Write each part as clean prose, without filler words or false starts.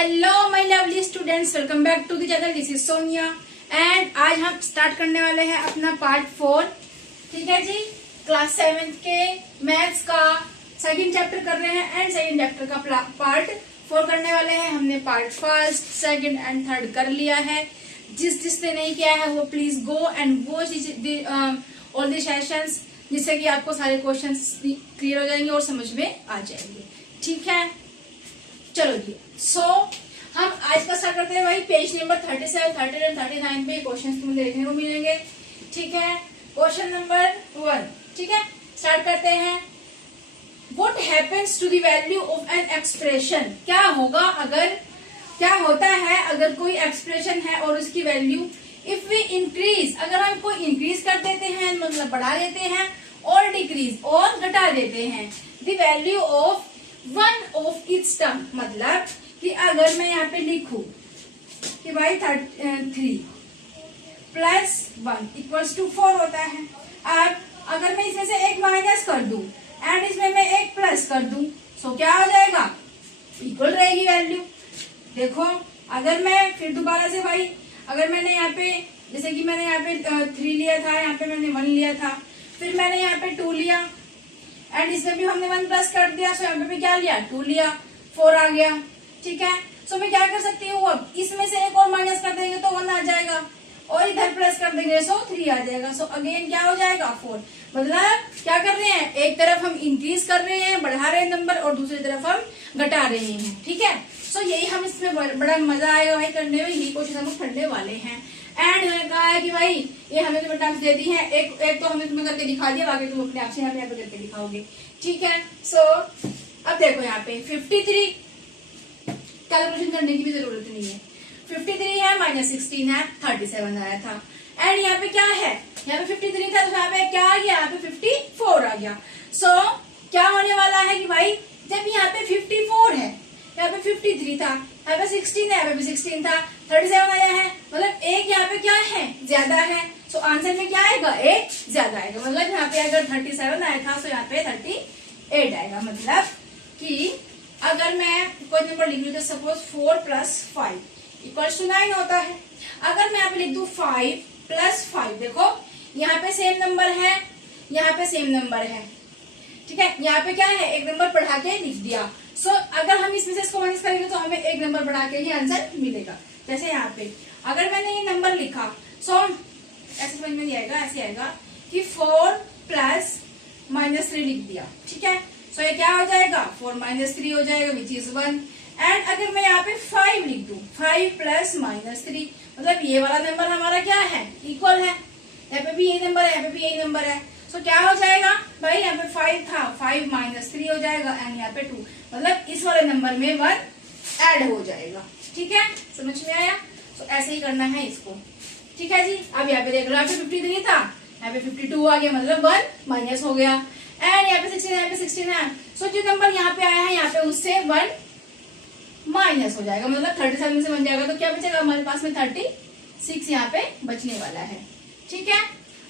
Hello my lovely students, welcome back to the channel. This is Sonia and आज हम start करने वाले हैं अपना पार्ट 4। ठीक है जी, क्लास 7 के मैथ्स का सेकंड चैप्टर कर रहे हैं एंड सेकंड चैप्टर का पार्ट 4 करने वाले हैं। हमने part first, second and third कर लिया है। जिसने नहीं किया है वो please go and watch all the sessions, जिससे कि आपको सारे क्वेश्चंस क्लियर हो जाएंगे और समझ में आ जाएंगे। ठीक है, चलो जी। हम आज का स्टार्ट करते हैं वही पेज नंबर 37, 30 एंड 39 पे क्वेश्चन तुम्हें देखने को मिलेंगे। ठीक है, क्वेश्चन नंबर 1। ठीक है, स्टार्ट करते हैं। What happens to the value of an expression? क्या होता है अगर कोई एक्सप्रेशन है और उसकी वैल्यू इफ वी इंक्रीज, अगर हम कोई इंक्रीज कर देते हैं मतलब बढ़ा देते हैं, और डिक्रीज और घटा देते हैं the value of one of its term. मतलब कि अगर मैं यहाँ पे लिखूं कि भाई 3 प्लस 1 इक्वल्स टू 4 होता है। अब अगर मैं इसमें से एक माइनस कर दूं एंड इसमें मैं एक प्लस कर दूं तो क्या हो जाएगा, इक्वल रहेगी वैल्यू। देखो, अगर मैं फिर दोबारा से भाई, अगर मैंने यहाँ पे जैसे कि मैंने यहाँ पे 3 लिया था, यहाँ पे मैंने 1 लिया था, फिर मैंने यहाँ पे 2 लिया एंड इसमें भी हमने 1 प्लस कर दिया, सो यहाँ पे भी क्या लिया, 2 लिया, 4 आ गया। ठीक है, सो मैं क्या कर सकती हूँ, अब इसमें से एक और माइनस कर देंगे तो 1 आ जाएगा और इधर प्लस कर देंगे सो 3 आ जाएगा। सो अगेन क्या हो जाएगा, 4। मतलब क्या कर रहे हैं, एक तरफ हम इंक्रीज कर रहे हैं, बढ़ा रहे हैं नंबर, और दूसरी तरफ हम घटा रहे हैं। ठीक है, सो यही हम इसमें बड़ा मजा आएगा भाई करने में, यही क्वेश्चन हम करने वाले हैं। एंड मैंने कहा है कि भाई ये हमें तुम्हें टास्क दे दी है, एक तो हमने तुम्हें करके दिखा दिया, बाकी तुम अपने आप से यहाँ पे करके दिखाओगे। ठीक है, सो अब देखो यहाँ पे 53 कैलकुलेशन करने की भी जरूरत नहीं है। 53 है माइनस 16 है, 37 आया था। एंड यहाँ पे क्या है, यहाँ पे 53 था तो यहाँ पे क्या आ गया, यहाँ पे 54 आ गया। सो क्या होने वाला है कि भाई जब यहाँ पे 54 है, यहाँ पे 53 था, यहाँ पे 16 है, यहाँ पे भी 16 था, 37 आया है, मतलब एक यहाँ पे क्या है, ज्यादा है। सो आंसर में क्या आएगा, एक ज्यादा आएगा। मतलब यहाँ पे अगर 37 आया था तो यहाँ पे 38 आएगा। मतलब कि अगर मैं कोई नंबर लिख लूँ तो सपोज 4 प्लस 5 इक्वल्स टू 9 होता है। अगर मैं यहाँ पे लिख दूं 5 प्लस 5, देखो यहाँ पे सेम नंबर है, यहाँ पे सेम नंबर है। ठीक है, यहाँ पे क्या है, एक नंबर बढ़ा के लिख दिया। सो अगर हम इसमें से इसको माइनस करेंगे तो हमें एक नंबर बढ़ा के ही आंसर मिलेगा। जैसे यहाँ पे अगर मैंने ये नंबर लिखा, सो ऐसे समझ में नहीं आएगा, ऐसे आएगा कि 4 प्लस माइनस 3 लिख दिया। ठीक है, सो ये क्या हो जाएगा, 4 माइनस 3 हो जाएगा विच इज 1। एंड अगर मैं यहाँ पे 5 लिख दूं, 5 प्लस माइनस 3, मतलब ये वाला नंबर हमारा क्या है, इक्वल है। यहाँ पे भी यही नंबर है, यहाँ पे भी यही नंबर है। सो क्या हो जाएगा भाई, यहाँ पे 5 था, 5 माइनस 3 हो जाएगा एंड यहाँ पे 2, मतलब इस वाले नंबर में 1 ऐड हो जाएगा। ठीक है, समझ में आया। सो ऐसे ही करना है इसको। ठीक है जी, अब यहाँ पे देख लो, यहाँ पे 53 था, यहाँ पे 52 आ गया, मतलब 1 माइनस हो गया। एंड यहाँ पे 16 है, यहाँ पे 16 है। सो जो नंबर यहाँ पे आया है, यहाँ पे उससे 1 माइनस हो जाएगा, मतलब 37 से बन जाएगा। तो क्या बचेगा हमारे पास में, 36 यहाँ पे बचने वाला है। ठीक है,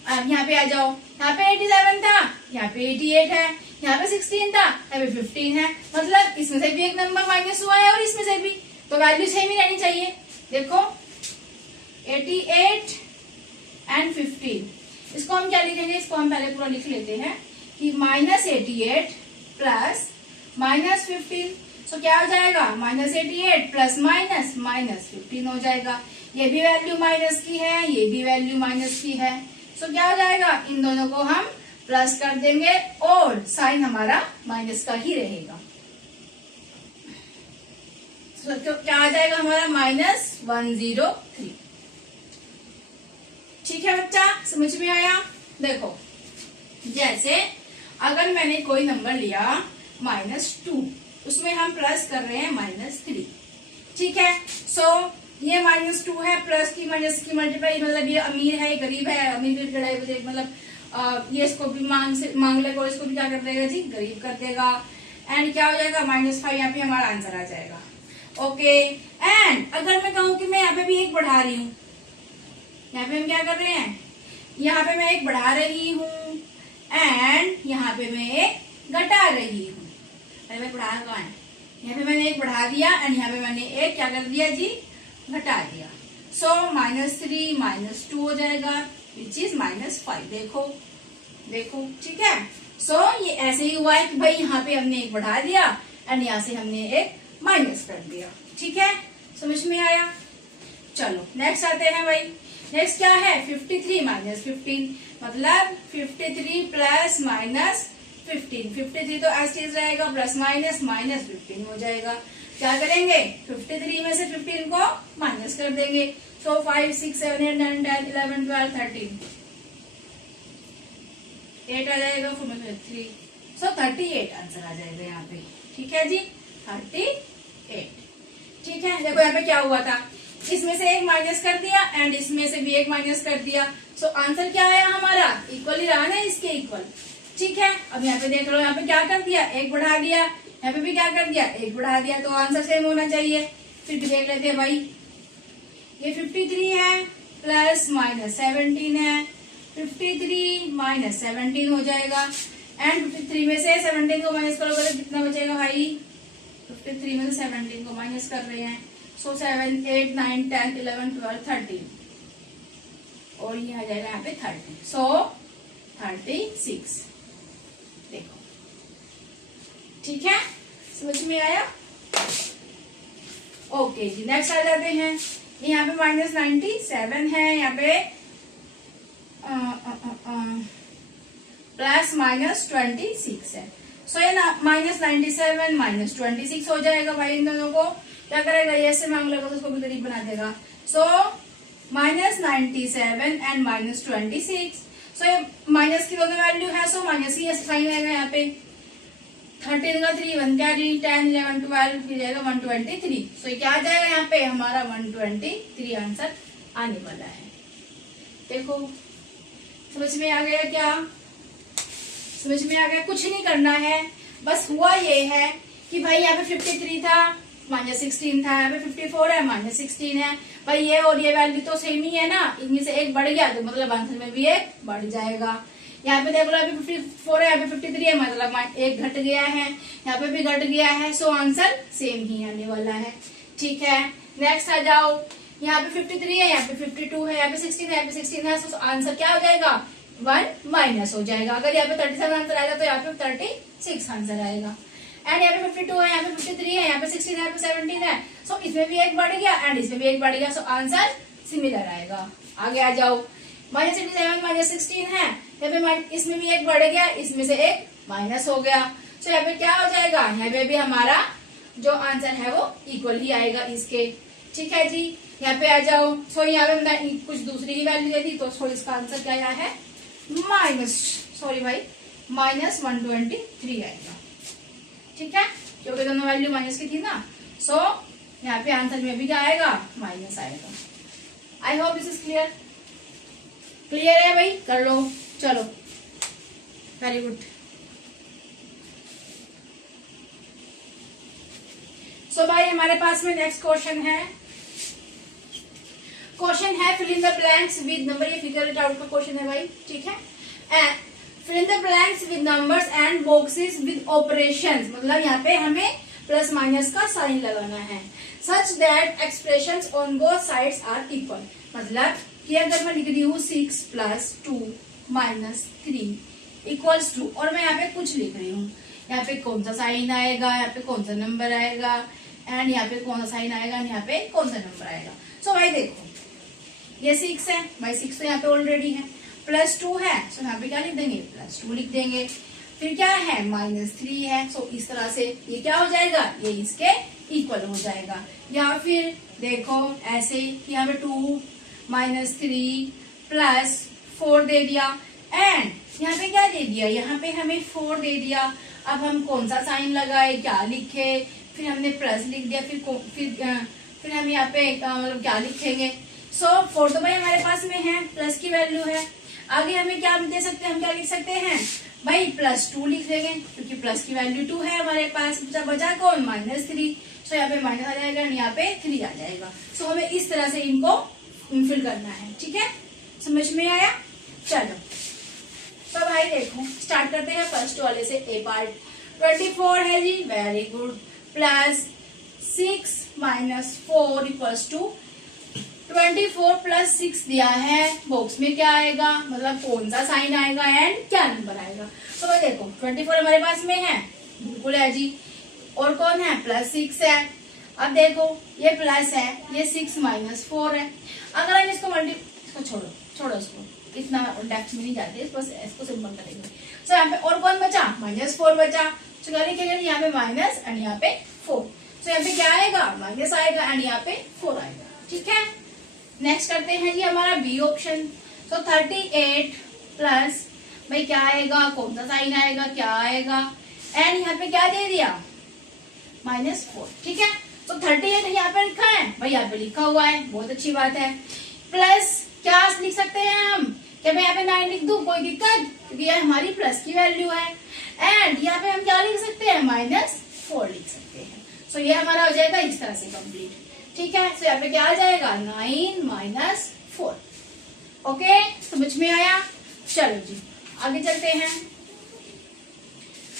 अब यहाँ पे आ जाओ, यहाँ पे 87 था, यहाँ पे 88 है, यहाँ पे 16 था, यहाँ पे 15 है, मतलब इसमें से भी एक नंबर माइनस हुआ है और इसमें से भी, तो वैल्यू सेम ही रहनी चाहिए। देखो 88 एंड 15, इसको हम क्या लिखेंगे, इसको हम पहले पूरा लिख लेते हैं कि माइनस 88 प्लस माइनस 15। सो क्या हो जाएगा, माइनस 88 प्लस माइनस माइनस 15 हो जाएगा। ये भी वैल्यू माइनस की है, ये भी वैल्यू माइनस की है। सो क्या हो जाएगा, इन दोनों को हम प्लस कर देंगे और साइन हमारा माइनस का ही रहेगा। तो क्या आ जाएगा हमारा, -103। ठीक है बच्चा, समझ में आया। देखो जैसे अगर मैंने कोई नंबर लिया -2, उसमें हम प्लस कर रहे हैं -3। ठीक है, सो ये -2 है, प्लस की माइनस की मल्टीप्लाई, मतलब ये अमीर है, गरीब है, अमीर भी लड़ाई बजे, मतलब ये इसको भी मांग लेगा और इसको भी क्या कर देगा जी, गरीब कर देगा। एंड क्या हो जाएगा, -5, यहाँ पे हमारा आंसर आ जाएगा। ओके, एंड अगर मैं कहूँ कि मैं यहाँ पे भी एक बढ़ा रही हूँ, यहाँ पे हम क्या कर रहे हैं, यहाँ पे मैं एक बढ़ा रही हूँ एंड यहाँ पे मैं एक घटा रही हूँ। मैं बढ़ाया कहाँ है, यहाँ पे मैंने एक बढ़ा दिया एंड यहाँ पे मैंने एक क्या कर दिया जी, घटा दिया। सो -3 -2 हो जाएगा विच इज -5। देखो देखो, ठीक है। सो ये ऐसे ही हुआ है कि भाई यहाँ पे हमने एक बढ़ा दिया एंड यहाँ से हमने एक माइनस कर दिया, ठीक है, समझ में आया। चलो नेक्स्ट आते हैं भाई। नेक्स्ट क्या है, 53 - 15, मतलब 53 प्लस माइनस 15। 53 तो एज इज रहेगा, प्लस माइनस -15 हो जाएगा। क्या करेंगे, 53 में से 15 को माइनस कर देंगे। सो 5 6 7 8 9 10 11 12 13 8 आ जाएगा, 3। सो 38 आंसर आ जाएगा यहाँ पे, ठीक है जी, 38। ठीक है, देखो यहाँ पे क्या हुआ था, इसमें से एक माइनस कर दिया एंड इसमें से भी एक माइनस कर दिया। सो आंसर क्या आया हमारा, इक्वल ही रहा ना इसके इक्वल, ठीक है। अब यहाँ पे देख लो, यहाँ पे क्या कर दिया, एक बढ़ा दिया, यहाँ पे भी क्या कर दिया, एक बढ़ा दिया, तो आंसर सेम होना चाहिए। फिर भी देख लेते हैं भाई, ये 53 है प्लस माइनस 17 है, 53 - 17 हो जाएगा एंड 53 में से 17 को माइनस करोगे तो कितना बचेगा भाई, 53 में से 17 को माइनस कर रहे हैं। सो 7 8 9 10 11 12 13 और ये आ जाएगा यहाँ पे 30। सो 36। देखो, ठीक है, समझ में आया। ओके जी, नेक्स्ट आ जाते हैं। यहाँ पे -97 है, यहाँ पे प्लस -26 है। सो ये ना -97 -26 हो जाएगा भाई। इन दोनों को क्या करेगा, ये ऐसे मांग लेगा तो उसको भी करीब बना देगा। सो -97 एंड -26। सो ये माइनस की दोनों वैल्यू है, सो माइनस ही साइन आएगा यहाँ पे। 13 का 3 1 क्या 10 11 12 फिर जाएगा 123। सो ये क्या आ जाएगा यहाँ पे हमारा 123 आंसर आने वाला है। देखो समझ में आ गया क्या, समझ में आ गया। कुछ नहीं करना है, बस हुआ ये है कि भाई यहाँ पे 53 था -16 था, यहाँ पे 54 है -16 है। भाई ये और ये वैल्यू तो सेम ही है ना, इनमें से एक बढ़ गया तो मतलब आंसर में भी एक बढ़ जाएगा। यहाँ पे देख लो, अभी 54 है, यहाँ पे 53 है, मतलब एक घट गया है, यहाँ पे भी घट गया है। सो आंसर सेम ही आने वाला है, ठीक है। नेक्स्ट आ जाओ, यहाँ पे 53 है, यहाँ पे 52 है, यहाँ पे 16 है, यहाँ पे 16 है। तो आंसर क्या हो जाएगा, 1 माइनस हो जाएगा। अगर यहाँ पे 37 आंसर आएगा तो यहाँ पे 36 आंसर आएगा। एंड यहाँ पे 52 है, यहाँ पे 53 है, यहाँ पे 16 है, यहाँ पे 17 है। सो इसमें भी एक बढ़ गया एंड इसमें भी एक बढ़ गया। सो आंसर सिमिलर आएगा। आगे आ जाओ, -67 -16 है, यहाँ पे इसमें भी एक बढ़ गया, इसमें से एक माइनस हो गया। सो यहाँ पे क्या हो जाएगा, यहाँ पे भी हमारा जो आंसर है वो इक्वल ही आएगा इसके, ठीक है जी। यहाँ पे आ जाओ, सो यहाँ पे कुछ दूसरी ही वैल्यू दे दी, तो इसका आंसर क्या है, -123 आएगा, ठीक है, क्योंकि दोनों वैल्यू माइनस की थी ना। सो यहाँ पे आंसर में भी क्या आएगा, माइनस आएगा। I hope this is clear. Clear है भाई, कर लो, चलो वेरी गुड। सो भाई हमारे पास में नेक्स्ट क्वेश्चन है fill in the blanks with number. ये फिगर इट आउट का क्वेश्चन है भाई, ठीक है। Fill in the blanks with numbers and boxes with operations, मतलब यहाँ पे हमें प्लस माइनस का साइन लगाना है। Such that expressions on both sides are equal, मतलब कि अगर मैं लिख रही हूँ 6 + 2 - 3 = 2 और मैं यहाँ पे कुछ लिख रही हूँ, यहाँ पे कौन सा साइन आएगा, यहाँ पे कौन सा नंबर आएगा एंड यहाँ पे कौन सा साइन आएगा एंड यहाँ पे कौन सा नंबर आएगा। सो भाई देखो, ये 6 है भाई, 6 तो यहाँ पे ऑलरेडी है, +2 है, सो यहाँ पे क्या लिख देंगे, +2 लिख देंगे। फिर क्या है, -3 है, सो इस तरह से ये क्या हो जाएगा, ये इसके इक्वल हो जाएगा। या फिर देखो ऐसे कि यहाँ पे 2 -3 +4 दे दिया एंड यहाँ पे क्या दे दिया, यहाँ पे हमें 4 दे दिया। अब हम कौन सा साइन लगाए, क्या लिखे, फिर हमने प्लस लिख दिया, फिर हम यहाँ पे मतलब क्या लिखेंगे। सो 4 तो भाई हमारे पास में है, प्लस की वैल्यू है। आगे हमें क्या दे सकते हैं, हम क्या लिख सकते हैं भाई, +2 लिख देंगे क्योंकि प्लस की वैल्यू 2 है हमारे पास। बचा कौन, -3, सो यहाँ पे माइनस आ जाएगा और यहाँ पे 3 आ जाएगा। सो हमें इस तरह से इनको फिल करना है, ठीक है, समझ में आया। चलो तो भाई देखो स्टार्ट करते हैं फर्स्ट वाले से, ए पार्ट। 24 है जी, very good. Plus 6 minus 4 equals to 24 plus 6 दिया है। बॉक्स में क्या आएगा, मतलब कौन सा साइन आएगा एंड क्या नंबर आएगा। तो भाई देखो 24 हमारे पास में है, बिल्कुल है जी। और कौन है, प्लस 6 है। अब देखो ये प्लस है, ये 6 माइनस 4 है। अगर हम इसको इसको छोड़ो इसको, इतना डेप्थ में नहीं जाते, इसको सिंपल करेंगे। तो यहाँ पे और कौन बचा, माइनस 4 बचा। तो यहाँ पे माइनस एंड यहाँ पे 4। तो यहाँ पे क्या आएगा, माइनस आएगा एंड यहाँ पे 4 आएगा। ठीक है, नेक्स्ट करते हैं जी हमारा बी ऑप्शन। तो 38 प्लस भाई क्या आएगा, कौन सा साइन आएगा, क्या आएगा एंड यहाँ पे क्या दे दिया, माइनस 4। ठीक है, तो 38 यहाँ पे लिखा है भाई, यहाँ पे लिखा हुआ है, बहुत अच्छी बात है। प्लस क्या लिख सकते हैं हम, क्या मैं यहाँ पे 9 लिख दूं, कोई दिक्कत, क्योंकि यह हमारी प्लस की वैल्यू है। एंड यहाँ पे हम क्या लिख सकते हैं, माइनस 4 लिख सकते हैं। सो ये हमारा हो जाएगा इस तरह से कंप्लीट। ठीक है, तो यहाँ पे क्या आ जाएगा, 9 माइनस 4। ओके, समझ में आया। चलो जी आगे चलते हैं।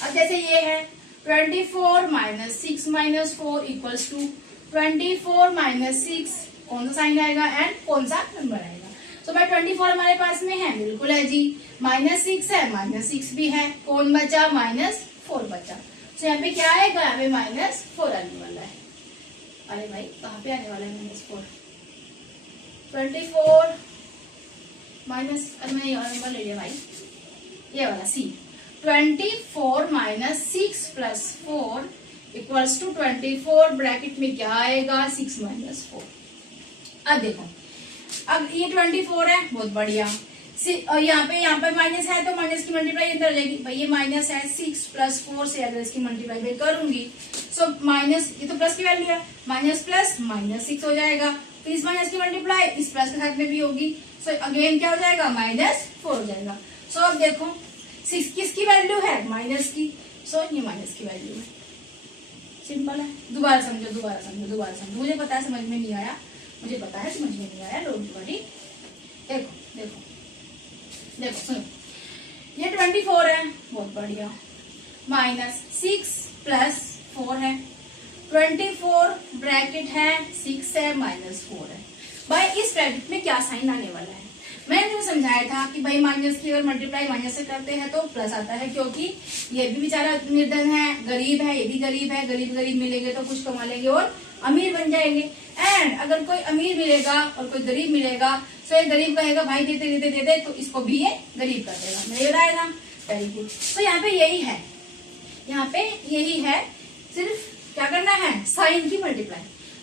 अब जैसे ये है 24 minus 6 minus 4 equals to 24 minus 6, कौन सा साइन आएगा एंड कौन सा नंबर आएगा। तो भाई 24 हमारे पास में है, बिल्कुल है जी। माइनस 6 है, माइनस 6 भी है, कौन बचा, माइनस 4 बचा। तो यहाँ पे क्या आएगा, यहाँ पे माइनस 4 आने वाला है। अरे भाई कहाँ पे आने वाला है माइनस 4, 24 माइनस, अरे मैंने ये नंबर ले लिया भाई, ये वाला C. 24 minus 6 plus 4 equals to 24, bracket में क्या आएगा, 6 माइनस 4। अब देखो, अब ये 24 है, बहुत बढ़िया। और यहाँ पे माइनस है तो माइनस की मल्टीप्लाई अंदर जाएगी। भाई ये माइनस है, 6 प्लस 4 से अगर इसकी मल्टीप्लाई मैं करूंगी सो माइनस, ये तो प्लस की वैल्यू है, माइनस प्लस माइनस 6 हो जाएगा। तो इस माइनस की मल्टीप्लाई इस प्लस के साथ में भी होगी। सो अगेन क्या हो जाएगा, माइनस 4 हो जाएगा। सो अब देखो 6 किसकी वैल्यू है, माइनस की। सो ये माइनस की वैल्यू है, सिंपल है। दोबारा समझो। मुझे पता है समझ में नहीं आया, मुझे पता है समझ में नहीं आया, डोंट वरी। देखो सुनो, ये 24 है, बहुत बढ़िया। माइनस 6 प्लस 4 है, 24 ब्रैकेट है, 6 है, माइनस 4 है। भाई इस ब्रैकेट में क्या साइन आने वाला है, मैंने तुम्हें समझाया था कि भाई माइनस की अगर मल्टीप्लाई माइनस से करते हैं तो प्लस आता है, क्योंकि ये भी बेचारा निर्धन है, गरीब है, ये भी गरीब है। गरीब मिलेंगे तो कुछ कमा लेंगे और अमीर बन जाएंगे। एंड अगर कोई अमीर मिलेगा और कोई गरीब मिलेगा तो ये गरीब कहेगा भाई देते तो इसको भी ये गरीब कर देगा, मेरे आएगा। Very good. तो यहाँ पे यही है, सिर्फ क्या करना है, साइन की मल्टीप्लाई।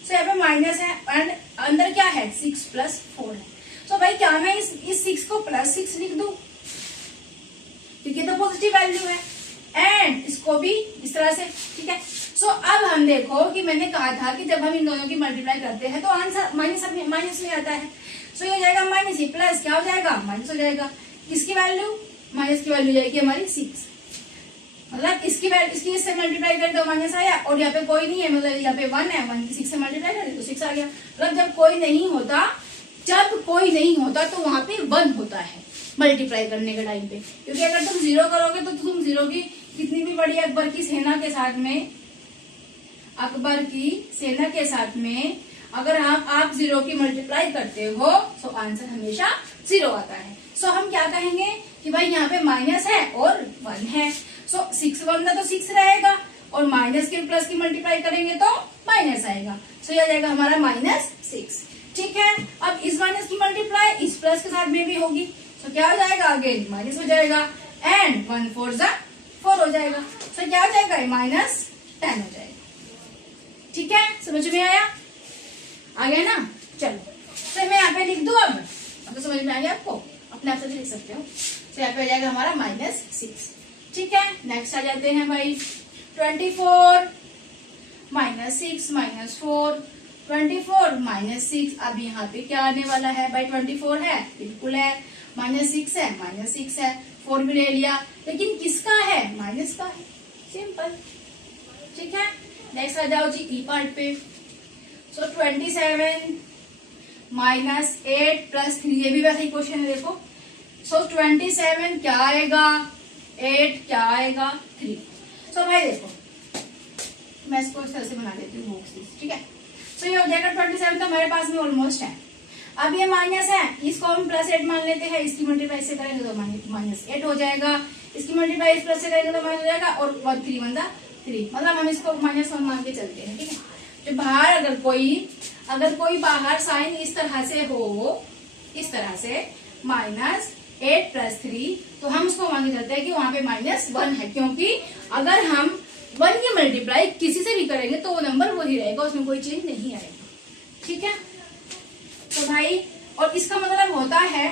तो यहाँ पे माइनस है एंड अंदर क्या है, 6 प्लस 4 है। तो भाई क्या मैं इस 6 को प्लस 6 लिख दूं, क्योंकि तो पॉजिटिव वैल्यू है, एंड इसको भी इस तरह से। ठीक है, सो अब हम देखो कि मैंने कहा था कि जब हम इन दोनों की मल्टीप्लाई करते हैं तो आंसर माइनस में आता है। सो ये हो जाएगा माइनस, ये प्लस क्या हो जाएगा, माइनस हो जाएगा। किसकी वैल्यू, माइनस की वैल्यू जाएगी हमारी 6, मतलब इसकी इससे मल्टीप्लाई करें तो माइनस आया, और यहाँ पे कोई नहीं है, मतलब यहाँ पे 1 है, 1 की 6 से मल्टीप्लाई करें तो 6 आ गया। मतलब जब कोई नहीं होता तो वहां पे 1 होता है मल्टीप्लाई करने के टाइम पे, क्योंकि अगर तुम 0 करोगे तो तुम 0 की कितनी भी बड़ी अकबर की सेना के साथ में अगर आप 0 की मल्टीप्लाई करते हो तो आंसर हमेशा 0 आता है। सो हम क्या कहेंगे कि भाई यहाँ पे माइनस है और 1 है। सो 6 बनता तो 6 रहेगा, और माइनस के प्लस की मल्टीप्लाई करेंगे तो माइनस आएगा। सो यह जाएगा हमारा -6। ठीक है, अब इस माइनस की मल्टीप्लाई इस प्लस के साथ में भी होगी, तो क्या हो जाएगा, अगेन माइनस हो जाएगा, एंड 1 4 जा 4 हो जाएगा। तो क्या हो जाएगा, -10 हो जाएगा। ठीक है, समझ में आया, आ गया ना। चलो तो मैं यहाँ पे लिख दूं, अब तो समझ में आ गया आपको, अपने आप से भी लिख सकते हो। तो यहाँ पे हो जाएगा हमारा -6। ठीक है, नेक्स्ट आ जाते हैं भाई 24 -6 -4, 24 -6। अब यहाँ पे क्या आने वाला है भाई, 24 है, बिल्कुल है, -6 है, -6 है, 4 भी ले लिया, लेकिन किसका है, माइनस का है, सिंपल। ठीक है, नेक्स्ट आ जाओ जी ई पार्ट पे। सो 27 -8 + 3, ये भी वैसे ही क्वेश्चन है, देखो। सो 27 क्या आएगा, 8 क्या आएगा, 3। सो भाई देखो मैं इसको इस तरह से बना देती हूँ बॉक्सेस, ठीक है। तो ये हो जाएगा 27 तो हमारे पास में ऑलमोस्ट है। अब ये माइनस है, इसको हम +8 मान लेते हैं, इसकी मल्टीप्लाई से करेंगे तो -8 हो जाएगा, इसकी मल्टीप्लाई प्लस से करेंगे तो माइनस हो जाएगा, और 3 × 3 मतलब हम इसको -1 मान के चलते हैं, ठीक है। जो बाहर अगर कोई बाहर साइन इस तरह से हो, इस तरह से -8 + 3, तो हम उसको मान के चलते हैं कि वहां पे -1 है, क्योंकि अगर हम 1 की मल्टीप्लाई किसी से भी करेंगे तो वो नंबर वही रहेगा, उसमें कोई चेंज नहीं आएगा, ठीक है। तो भाई, और इसका मतलब होता है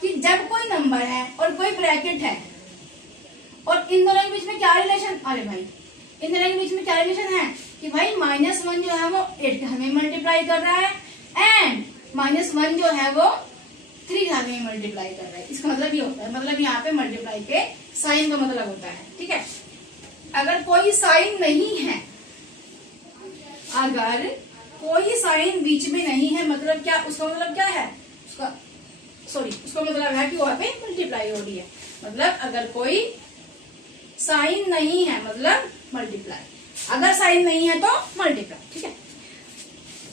कि जब कोई नंबर है और कोई ब्रैकेट है और इन दोनों के बीच में क्या रिलेशन, अरे भाई इन दोनों के बीच में क्या रिलेशन है कि भाई -1 जो है वो 8 के हमें मल्टीप्लाई कर रहा है, एंड -1 जो है वो 3 के हमें मल्टीप्लाई कर रहा है। इसका मतलब ये होता है, मतलब यहाँ पे मल्टीप्लाई के साइन का मतलब होता है, ठीक है। अगर कोई साइन नहीं है, अगर कोई साइन बीच में नहीं है, मतलब क्या, उसका मतलब क्या है, उसका मतलब है कि वहां पे मल्टीप्लाई हो रही है। मतलब अगर कोई साइन नहीं है मतलब मल्टीप्लाई, अगर साइन नहीं है तो मल्टीप्लाई, ठीक है।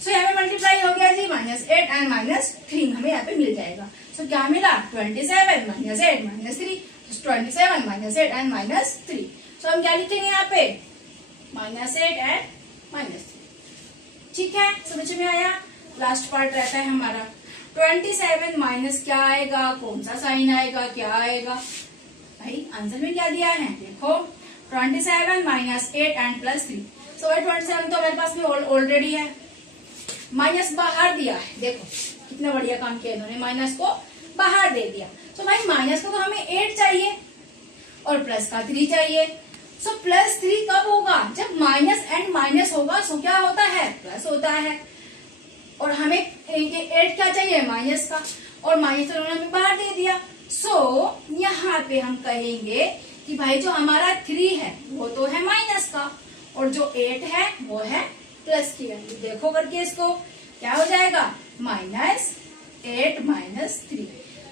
सो यहाँ पे मल्टीप्लाई हो गया जी, -8 एंड -3 हमें यहाँ पे मिल जाएगा। सो क्या मिला, 27 -8 -3, 27 -8 एंड -3। सो हम क्या लिखेंगे यहाँ पे, -8 एंड -3, ठीक है। समझ में आया। लास्ट पार्ट रहता है हमारा 27 माइनस क्या आएगा, कौन सा साइन आएगा, क्या आएगा। भाई आंसर में क्या दिया है, देखो 27 -8 एंड +3। सो 27 तो मेरे पास में ऑलरेडी है, माइनस बाहर दिया है, देखो कितना बढ़िया काम किया इन्होंने, माइनस को बाहर दे दिया। सो भाई माइनस को तो हमें 8 चाहिए और प्लस का 3 चाहिए। सो +3 कब होगा, जब माइनस एंड माइनस होगा। सो क्या होता है, प्लस होता है, और हमें 8 क्या चाहिए, माइनस का, और माइनस तो उन्होंने हमें बाहर दे दिया। सो यहाँ पे हम कहेंगे कि भाई जो हमारा 3 है वो तो है माइनस का, और जो 8 है वो है प्लस की वैल्यू। देखो करके इसको, क्या हो जाएगा, -8 -3।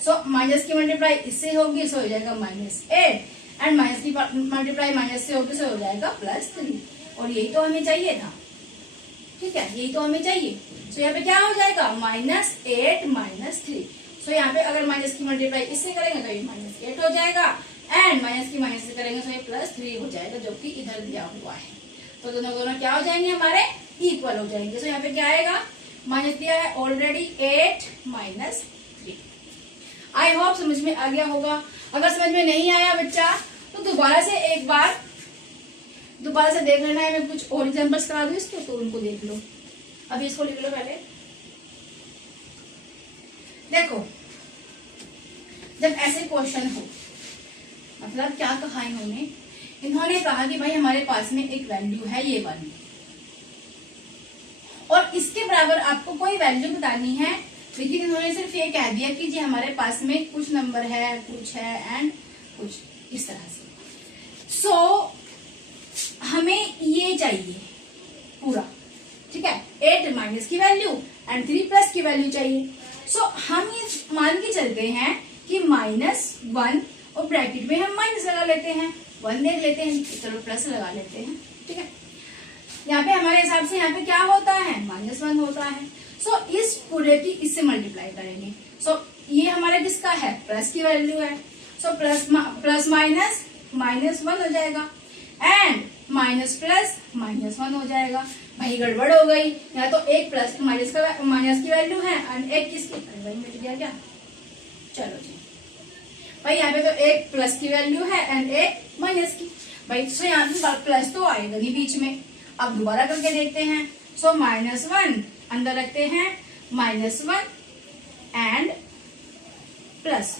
सो माइनस की मल्टीप्लाई इससे होगी, सो हो जाएगा -8, एंड माइनस की मल्टीप्लाई माइनस से होगी, सो हो जाएगा +3। और यही तो हमें चाहिए था, ठीक है, यही तो हमें चाहिए। सो यहाँ पे क्या हो जाएगा, -8 -3। सो यहाँ पे अगर माइनस की मल्टीप्लाई इससे करेंगे तो ये -8 हो जाएगा, एंड माइनस की माइनस से करेंगे तो ये +3 हो जाएगा, जो कि इधर दिया हुआ है। तो दोनों क्या हो जाएंगे, हमारे इक्वल हो जाएंगे। सो यहाँ पे क्या आएगा, माइनस दिया है ऑलरेडी 8 -3। आई होप समझ में आ गया होगा। अगर समझ में नहीं आया बच्चा तो दोबारा से देख लेना है। मैं कुछ और एग्जाम्पल्स करा दूं इसके, तो उनको देख लो। अभी इसको लिख लो पहले। देखो, जब ऐसे क्वेश्चन हो, मतलब क्या कहा इन्होंने कहा कि भाई हमारे पास में एक वैल्यू है ये वाली, और इसके बराबर आपको कोई वैल्यू बतानी है, लेकिन इन्होंने सिर्फ ये कह दिया कि जी हमारे पास में कुछ नंबर है, कुछ है, एंड कुछ इस तरह से। सो हमें ये चाहिए पूरा, ठीक है, 8 माइनस की वैल्यू एंड 3 प्लस की वैल्यू चाहिए। सो हम ये मान के चलते हैं कि -1, और ब्रैकेट में हम माइनस लगा लेते हैं, 1 देख लेते हैं, चलो प्लस लगा लेते हैं, ठीक है। यहाँ पे हमारे हिसाब से यहाँ पे क्या होता है, -1 होता है। सो इस पूरे की इससे मल्टीप्लाई करेंगे। सो ये हमारा किसका है, प्लस की वैल्यू है। सो प्लस माइनस -1 हो जाएगा, एंड माइनस प्लस -1 हो जाएगा। भाई गड़बड़ हो गई, यहाँ तो एक प्लस माइनस की वैल्यू है एंड एक किसकी, भाई मिट गया क्या, चलो जी भाई यहाँ पे तो एक प्लस की वैल्यू है एंड एक माइनस की। भाई सो यहाँ पे प्लस तो आएगा नहीं बीच में। अब दोबारा करके देखते हैं। सो -1 अंदर रखते हैं, -1 एंड +1,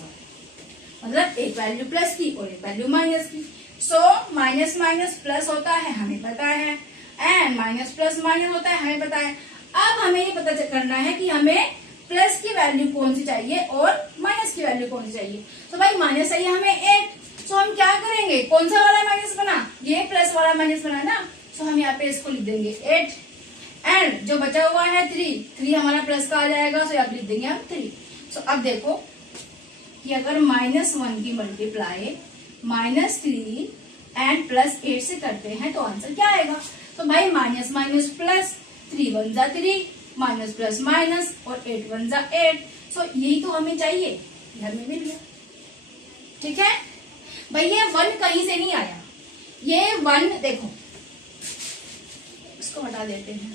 मतलब एक वैल्यू प्लस की और एक वैल्यू माइनस की। सो माइनस माइनस प्लस होता है, हमें पता है, एंड माइनस प्लस माइनस होता है, हमें पता है। अब हमें ये पता करना है कि हमें प्लस की वैल्यू कौन सी चाहिए और माइनस की वैल्यू कौन सी चाहिए। तो भाई माइनस चाहिए हमें 8। सो हम क्या करेंगे, कौन सा वाला माइनस बना, ये प्लस वाला माइनस बना ना। सो हम यहाँ पे इसको लिख देंगे 8, एंड जो बचा हुआ है 3 हमारा प्लस का आ जाएगा। सो यहाँ लिख देंगे हम 3। सो अब देखो कि अगर -1 की मल्टीप्लाई -3 एंड +8 से करते हैं तो आंसर क्या आएगा। तो भाई माइनस माइनस प्लस, 3 वन जा 3, माइनस प्लस माइनस और 8 वन जा 8। सो यही तो हमें चाहिए, घर में मिल गया। ठीक है भाई, ये 1 कहीं से नहीं आया, ये 1 देखो, इसको हटा देते हैं।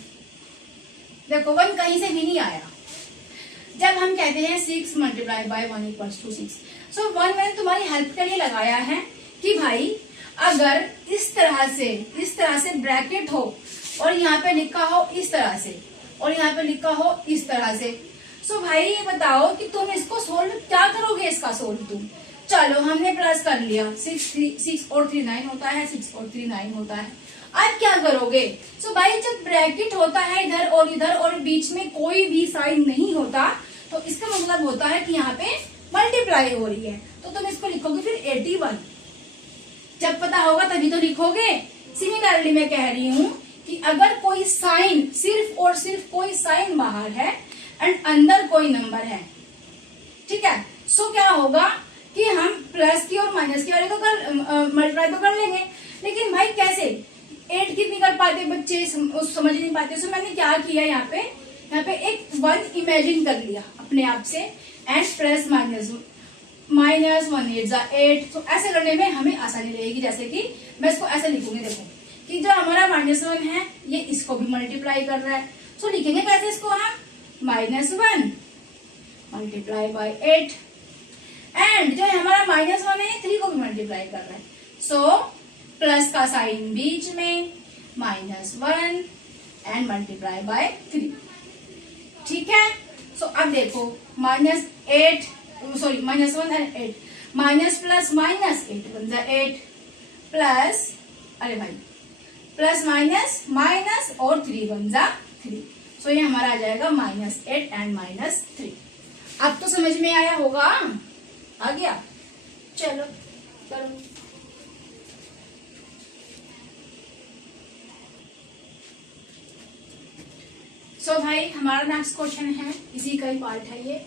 देखो 1 कहीं से भी नहीं आया। जब हम कहते हैं 6 मल्टीप्लाई बाय 1 इक्वल्स टू 6, सो 1 मैंने तुम्हारी हेल्प के लिए लगाया है कि भाई अगर इस तरह से ब्रैकेट हो और यहाँ पे लिखा हो इस तरह से और यहाँ पे लिखा हो इस तरह से, सो भाई ये बताओ कि तुम इसको सोल्व क्या करोगे? इसका सोल्व तुम, चलो हमने प्लस कर लिया, 6 और 3 9 होता है, 6 और 3 9 होता है। अब क्या करोगे? सो भाई जब ब्रैकेट होता है इधर और बीच में कोई भी साइन नहीं होता, तो इसका मतलब होता है कि यहाँ पे मल्टीप्लाई हो रही है, तो तुम इसको लिखोगे फिर 81। जब पता होगा तभी तो लिखोगे। सिमिलरली मैं कह रही हूं कि अगर कोई साइन, सिर्फ और सिर्फ कोई साइन बाहर है एंड अंदर कोई नंबर है, ठीक है, सो क्या होगा कि हम प्लस की और माइनस की वाले को मल्टीप्लाई तो कर लेंगे, लेकिन भाई कैसे 8 की नहीं कर पाते बच्चे, समझ नहीं पाते। सो मैंने क्या किया, यहाँ पे एक 1 इमेजिन कर लिया अपने आप से एंड प्लस माइनस 1 8 जा 8। तो ऐसे करने में हमें आसानी रहेगी। जैसे कि मैं इसको ऐसे लिखूंगी, देखो कि जो हमारा -1 है ये इसको भी मल्टीप्लाई कर रहा है। सो लिखेंगे कैसे इसको हम, -1 मल्टीप्लाई बाय 8 एंड जो हमारा -1 है 3 को भी मल्टीप्लाई कर रहा है। सो प्लस का साइन बीच में, -1 एंड मल्टीप्लाई बाय 3। ठीक है, सो अब देखो -1 and 8, minus plus minus 8 one जा 8 प्लस, अरे भाई प्लस माइनस माइनस और 3 वन जा 3। सो ये हमारा आ जाएगा -8 एंड -3। अब तो समझ में आया होगा, आ गया? चलो करो। सो भाई हमारा नेक्स्ट क्वेश्चन है, इसी का ही पार्ट है ये।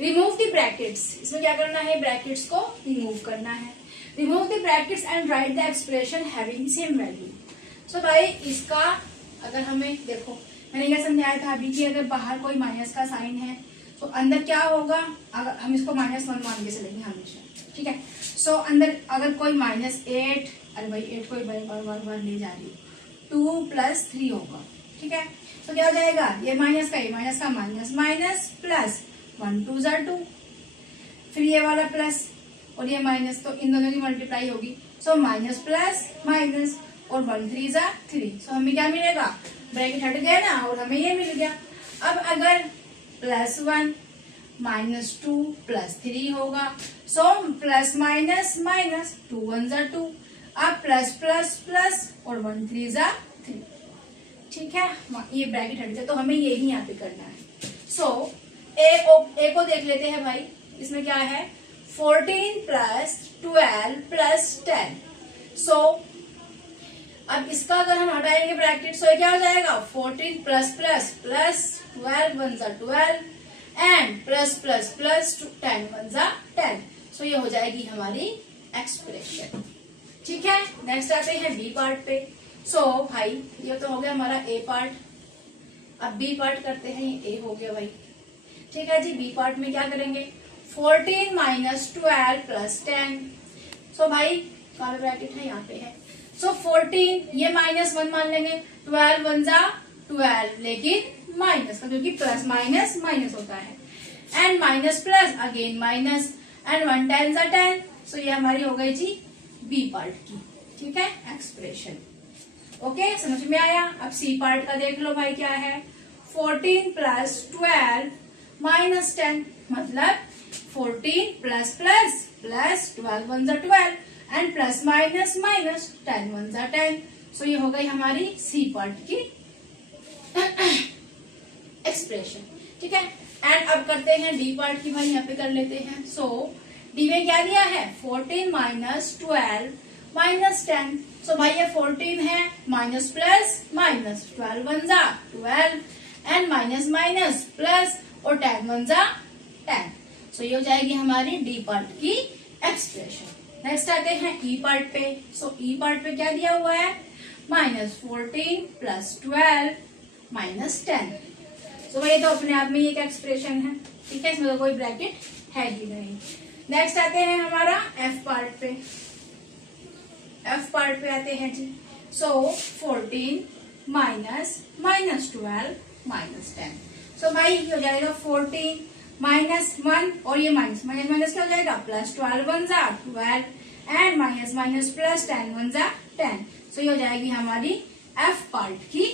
Remove the brackets. इसमें क्या करना है, ब्रैकेट्स को रिमूव करना है। Remove the brackets and write the expression having same value. So भाई इसका अगर हमें देखो, मैंने क्या समझाया था अभी कि अगर बाहर कोई माइनस का साइन है तो अंदर क्या होगा, अगर हम इसको -1 मान के चलेंगे हमेशा, ठीक है। सो अंदर अगर कोई -8, अरे भाई 8 को बार ले जा रही हूँ, 2 + 3 होगा, ठीक है। तो क्या हो जाएगा, ये माइनस का माइनस प्लस 1 2 जा 2, फिर ये वाला प्लस और ये माइनस, तो इन दोनों की मल्टीप्लाई होगी। सो माइनस प्लस माइनस और 1 3 जा 3। सो हमें क्या मिलेगा, ब्रैकेट हट गया ना और हमें ये मिल गया। अब अगर +1 -2 + 3 होगा, सो प्लस माइनस माइनस 2 1 जा 2, अब प्लस प्लस प्लस और 1 3 जा 3, ठीक है। ये ब्रैकेट हट गया, तो हमें यही यहाँ पे करना है। सो ए को देख लेते हैं भाई, इसमें क्या है, 14 + 12 + 10। सो अब इसका अगर हम हटाएंगे ब्रैकेट, सो क्या हो जाएगा, 14 ++ 12 1 जा 12 एंड प्लस 10 1 जा 10। सो ये हो जाएगी हमारी एक्सप्रेशन, ठीक है। नेक्स्ट आते हैं बी पार्ट पे। सो भाई ये तो हो गया हमारा ए पार्ट, अब बी पार्ट करते हैं। ये ए हो गया भाई, ठीक है जी। बी पार्ट में क्या करेंगे, 14 - 12 + 10। सो भाई काला ब्रैकेट है, यहाँ पे है। सो 14 ये -1 मान लेंगे, 12 1 जा 12, लेकिन माइनस का, क्योंकि प्लस माइनस माइनस होता है, and minus plus again minus and 1 10 जा 10। सो ये हमारी हो गई जी बी पार्ट की, ठीक है, एक्सप्रेशन। ओके, समझ में आया। अब सी पार्ट का देख लो भाई, क्या है, 14 + 12 - 10, मतलब 14 ++ + 12 1 जा 12 एंड प्लस माइनस माइनस 10 1 जा 10। सो ये हो गई हमारी सी पार्ट की एक्सप्रेशन, ठीक है। एंड अब करते हैं डी पार्ट की, भाई यहाँ पे कर लेते हैं। सो डी में क्या दिया है, 14 - 12 - 10। सो भाई ये 14 है, माइनस प्लस माइनस 12 1 जा 12 एंड माइनस माइनस प्लस और 10 1 जा 10। सो ये हो जाएगी हमारी डी पार्ट की एक्सप्रेशन। नेक्स्ट आते हैं ई पार्ट पे। सो ई पार्ट पे क्या दिया हुआ है, -14 + 12 - 10। तो भाई तो अपने आप में एक एक्सप्रेशन है, ठीक है, इसमें तो कोई ब्रैकेट है ही नहीं। नेक्स्ट आते हैं हमारा एफ पार्ट पे। एफ पार्ट पे आते हैं जी। सो 14 -12 - 10। सो भाई ये हो जाएगा 14 -1 और ये माइनस माइनस माइनस क्या हो जाएगा, +12 1 जा 12 एंड माइनस माइनस +10 1 जा 10। सो ये हो जाएगी हमारी एफ पार्ट की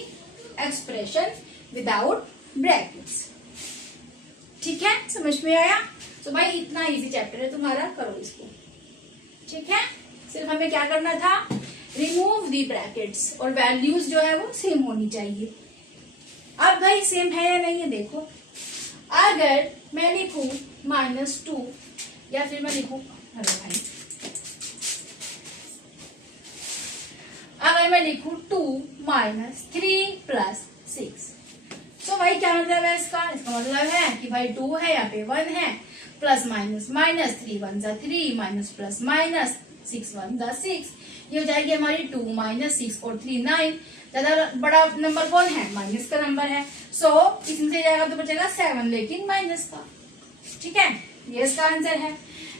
एक्सप्रेशन विदाउट ब्रैकेट्स। ठीक है, समझ में आया? तो भाई इतना इजी चैप्टर है तुम्हारा, करो इसको। ठीक है, सिर्फ हमें क्या करना था, रिमूव दी ब्रैकेट्स और वैल्यूज जो है वो सेम होनी चाहिए। अब भाई सेम है या नहीं है देखो। अगर मैं लिखूं -2 या फिर मैं लिखूं, हेलो भाई, अगर मैं लिखूं 2 - 3 + 6, तो भाई क्या मतलब है इसका? इसका मतलब है कि भाई 2 है, यहाँ पे 1 है, प्लस माइनस माइनस 3 1 जा 3 माइनस प्लस माइनस 6 1 जा 6। ये हो जाएगी हमारी 2 - 6 और 3 9। ज्यादा बड़ा नंबर कौन है? माइनस का नंबर है। सो इसमें से जाएगा तो बचेगा 7 लेकिन माइनस का। ठीक है, ये इसका आंसर है।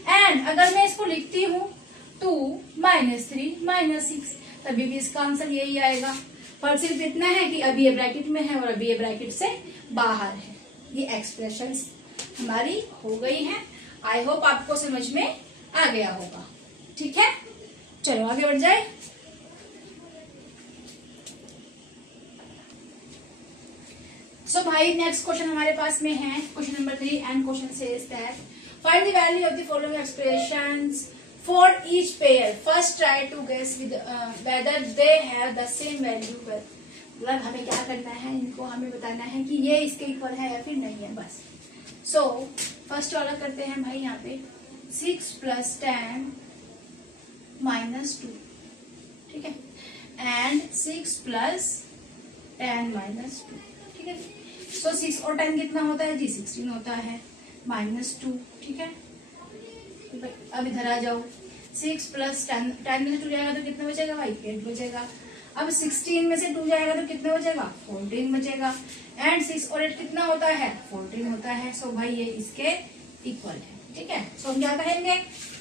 एंड अगर मैं इसको लिखती हूँ 2 - 3 - 6, तभी भी इसका आंसर यही आएगा। पर सिर्फ इतना है कि अभी ये ब्रैकेट में है और अभी ये ब्रैकेट से बाहर है। ये एक्सप्रेशंस हमारी हो गई है। आई होप आपको समझ में आ गया होगा। ठीक है, चलो आगे बढ़ जाए। सो भाई नेक्स्ट क्वेश्चन हमारे पास में है question number 3 and question says that find the value of the following expressions for each pair. First try to guess with whether they have the same value. मतलब हमें क्या करना है, इनको हमें बताना है कि ये इसके इक्वल है या फिर नहीं है, बस। सो फर्स्ट वाला करते हैं भाई, यहाँ पे 6 + 10 - 2, ठीक है, एंड 6 + 10 - 2, ठीक है। सो 6 और 10 कितना होता है जी? 16 होता है, -2, ठीक है। अब इधर आ जाओ, 6 + 10, 10 में से 2 जाएगा तो कितना बचेगा भाई? 8 बचेगा। अब 16 में से 2 जाएगा तो कितना बचेगा? 14 बचेगा। एंड 6 और 8 कितना होता है? 14 होता है। सो भाई ये इसके इक्वल है, ठीक है। सो हम क्या कहेंगे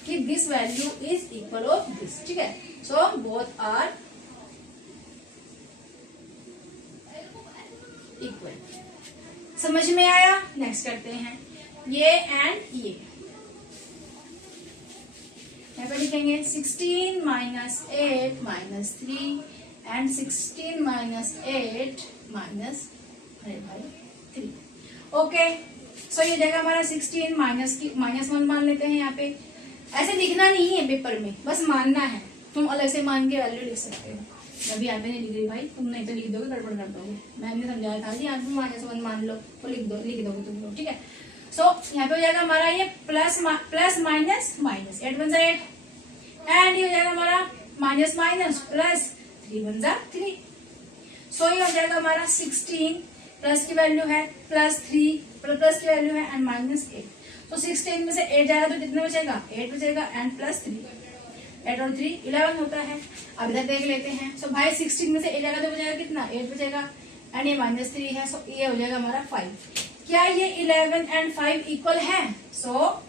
कि this value is equal of this, ठीक है। So both are equal. समझ में आया? नेक्स्ट करते हैं ये एंड ये। यहाँ पे लिखेंगे 16 - 8 - 3 एंड 16 - 8 -3। ओके, सो ये जाएगा हमारा 16 -1 मान लेते हैं। यहाँ पे ऐसे लिखना नहीं है पेपर में, बस मानना है। तुम अलग से मान के वैल्यू लिख सकते हो। अभी यहाँ पे नहीं लिख रही भाई, तुम नहीं तो लिख दोगे, गड़बड़ कर दोगे। मैंने समझाया था जी, यहाँ पे -1 मान लो तो लिख दोगे तुम लोग, ठीक है। सो यहाँ पे हो जाएगा हमारा ये प्लस माइनस माइनस 8 1 जा 8 एंड ये हो जाएगा हमारा माइनस माइनस प्लस 3 1 जा 3। सो ये हो जाएगा हमारा 16 प्लस की वैल्यू है +3 प्लस की वैल्यू है एंड -8। तो 16 में से 8 जाएगा तो कितना बचेगा? 8 बचेगा एंड +3, 8 और 3 11 होता है। अब इधर देख लेते हैं। सो भाई 16 में से 8 जाएगा तो बचेगा कितना? 8 बचेगा एंड ये -3 है। सो ये हो जाएगा हमारा 5। क्या ये 11 एंड 5 इक्वल है? सो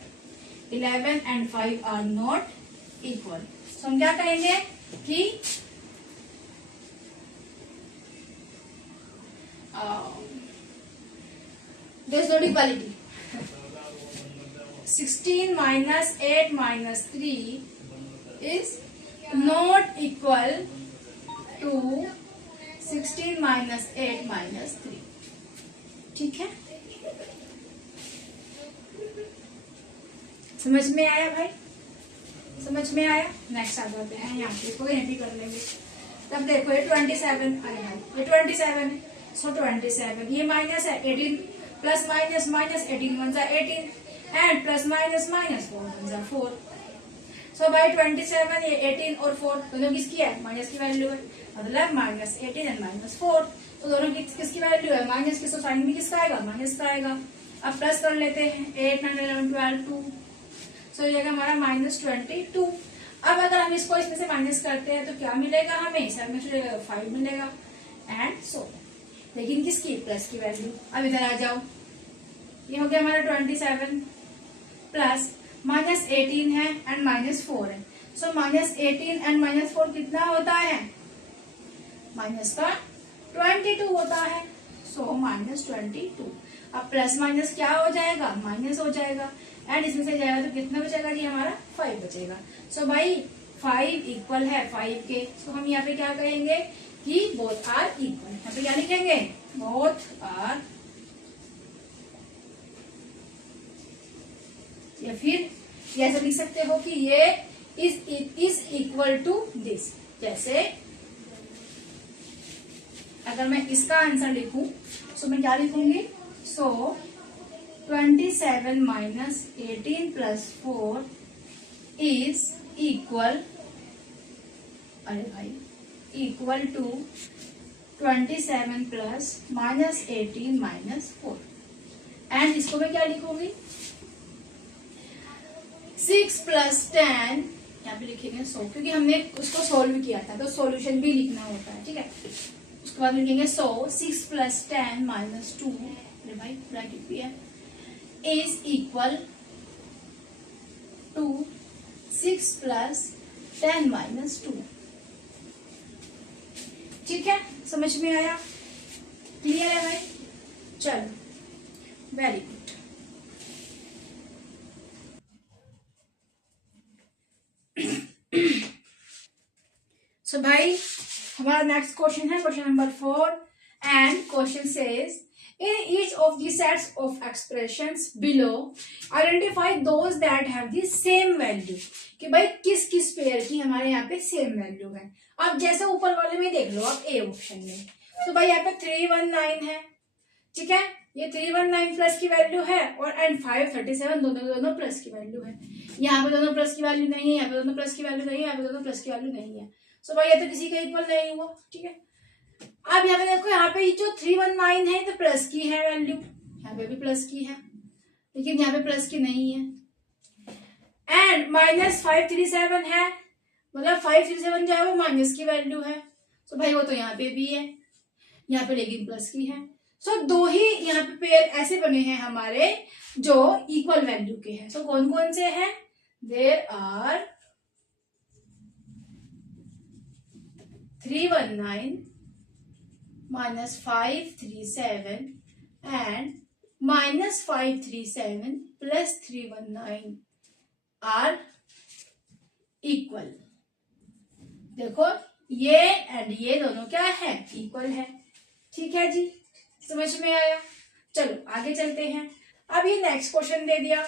11 एंड 5 आर नॉट इक्वल। सो हम क्या कहेंगे कि there is not equality. 16 - 8 - 3 is not equal to 16 - 8 - 3, ठीक है। समझ में आया भाई? समझ में आया? नेक्स्ट आ जाते हैं, यहाँ पे इसको यहीं कर लेंगे। तब देखो ये 27 आया, ये 27 है। सो 27 ये माइनस है 18 प्लस माइनस माइनस 18 1 जा 18 एंड प्लस माइनस माइनस 4 1 जा 4। सो बाई 27 ये 18 और 4 दोनों किसकी है? माइनस की वैल्यू है, मतलब -18 एंड -4। तो दोनों किसकी वैल्यू है? माइनस की। सो साइन भी किसका आएगा? माइनस का आएगा। अब प्लस कर लेते हैं, 8 9 11 12 2। सो ये जाएगा हमारा -22। अब अगर हम इसको इसमें से माइनस करते हैं तो क्या मिलेगा हमें, 7 में से 5 मिलेगा एंड सो। लेकिन किसकी, प्लस की वैल्यू। अब इधर आ जाओ, ये हो गया हमारा 27 प्लस माइनस 18 है एंड माइनस 4 है। सो माइनस 18 एंड माइनस 4 कितना होता है, माइनस का 22 होता है। So minus 22। अब प्लस माइनस क्या हो जाएगा, माइनस हो जाएगा एंड इसमें से जाएगा तो कितना बचेगा जी, हमारा 5 बचेगा। सो भाई 5 इक्वल है 5 के। तो हम यहाँ पे क्या कहेंगे कि बोथ आर इक्वल। यहाँ पे क्या लिखेंगे, बोथ आर, या फिर ये ऐसा लिख सकते हो कि ये इज इक्वल टू दिस। जैसे अगर मैं इसका आंसर लिखूं तो मैं क्या लिखूंगी, so 27 minus 18 plus 4 is equal, अरे भाई, equal to 27 plus minus 18 minus 4। And इसको मैं क्या लिखूंगी, 6 प्लस 10, यहाँ पे लिखेंगे 100 क्योंकि हमने उसको सोल्व किया था तो सॉल्यूशन भी लिखना होता है, ठीक है। उसके बाद लिखेंगे 100, 6 प्लस 10 माइनस 2, अरे भाई ब्रैकेट भी है, is equal to 6 plus 10 minus 2। ठीक है, समझ में आया, क्लियर है भाई। चलो वेरी गुड। सो भाई हमारा नेक्स्ट क्वेश्चन है question number 4 and question says in each of the sets of expressions below identify those that have the same value. कि भाई किस किस पेयर की हमारे यहाँ पे सेम वैल्यू है। अब जैसे ऊपर वाले में देख लो आप, ए ऑप्शन में तो भाई यहाँ पे 319 है, ठीक है, ये 319 प्लस की वैल्यू है और एंड 537 दोनों प्लस की वैल्यू है। यहाँ पे दोनों प्लस की वैल्यू नहीं है, यहाँ पे दोनों प्लस की वैल्यू नहीं है, यहाँ पे दोनों प्लस की वैल्यू नहीं है। सो भाई ये तो किसी का इक्वल नहीं हुआ, ठीक है। अब यहाँ पे देखो, यहाँ पे जो 319 है तो प्लस की है वैल्यू, यहाँ पे भी प्लस की है, लेकिन यहाँ पे प्लस की नहीं है। एंड माइनस 537 है, मतलब 537 जो है वो माइनस की वैल्यू है। सो भाई वो तो यहाँ पे भी है, यहाँ पे लेकिन प्लस की है। सो दो ही यहाँ पे पेयर ऐसे बने हैं हमारे जो इक्वल वैल्यू के हैं। सो कौन कौन से हैं, there are 319 minus 537 and minus 537 plus 319 are equal। देखो ये एंड ये दोनों क्या है, इक्वल है, ठीक है जी, समझ में आया। चलो आगे चलते हैं। अब ये नेक्स्ट क्वेश्चन दे दिया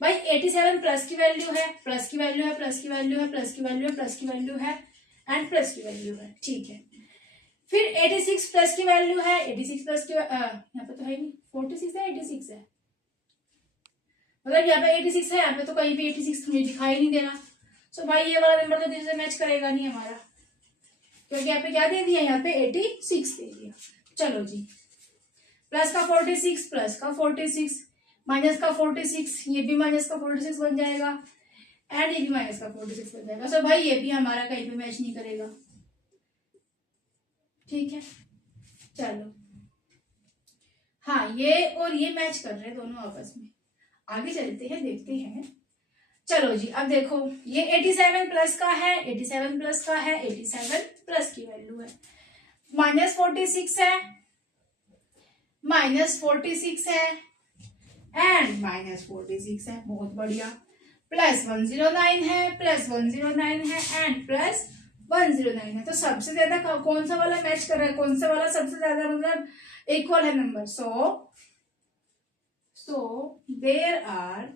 भाई 87 प्लस की वैल्यू है, प्लस की वैल्यू है, प्लस की वैल्यू है, प्लस की वैल्यू है, प्लस की वैल्यू है एंड प्लस की वैल्यू है, ठीक है। फिर 86 प्लस की वैल्यू है, 86 प्लस की यहाँ पे तो है नहीं, 46 है, 86 है, मतलब यहाँ पे 86 है, यहाँ पे तो कहीं भी 86 मुझे दिखाई नहीं दे रहा। सो भाई ये वाला नंबर तो दिल से मैच करेगा नहीं हमारा, क्योंकि यहाँ पे क्या दे दिया, यहाँ पे 86 दे दिया। चलो जी, प्लस का 46 प्लस का 46 माइनस का 46, ये भी माइनस का 46 बन जाएगा एंड ये भी माइनस का 46 बन जाएगा। सो भाई ये भी हमारा कहीं पे मैच नहीं करेगा, ठीक है। चलो हाँ, ये और ये मैच कर रहे हैं दोनों आपस में। आगे चलते हैं, देखते हैं। चलो जी, अब देखो ये 87 प्लस का है, 87 प्लस का है, 87 प्लस की वैल्यू है, माइनस 46 है, माइनस 46 है एंड माइनस 46 है, बहुत बढ़िया, प्लस 109 है, प्लस 109 है एंड प्लस 109 है। तो सबसे ज्यादा कौन सा वाला मैच कर रहा है, कौन सा वाला सबसे ज्यादा मतलब इक्वल है नंबर। सो देयर आर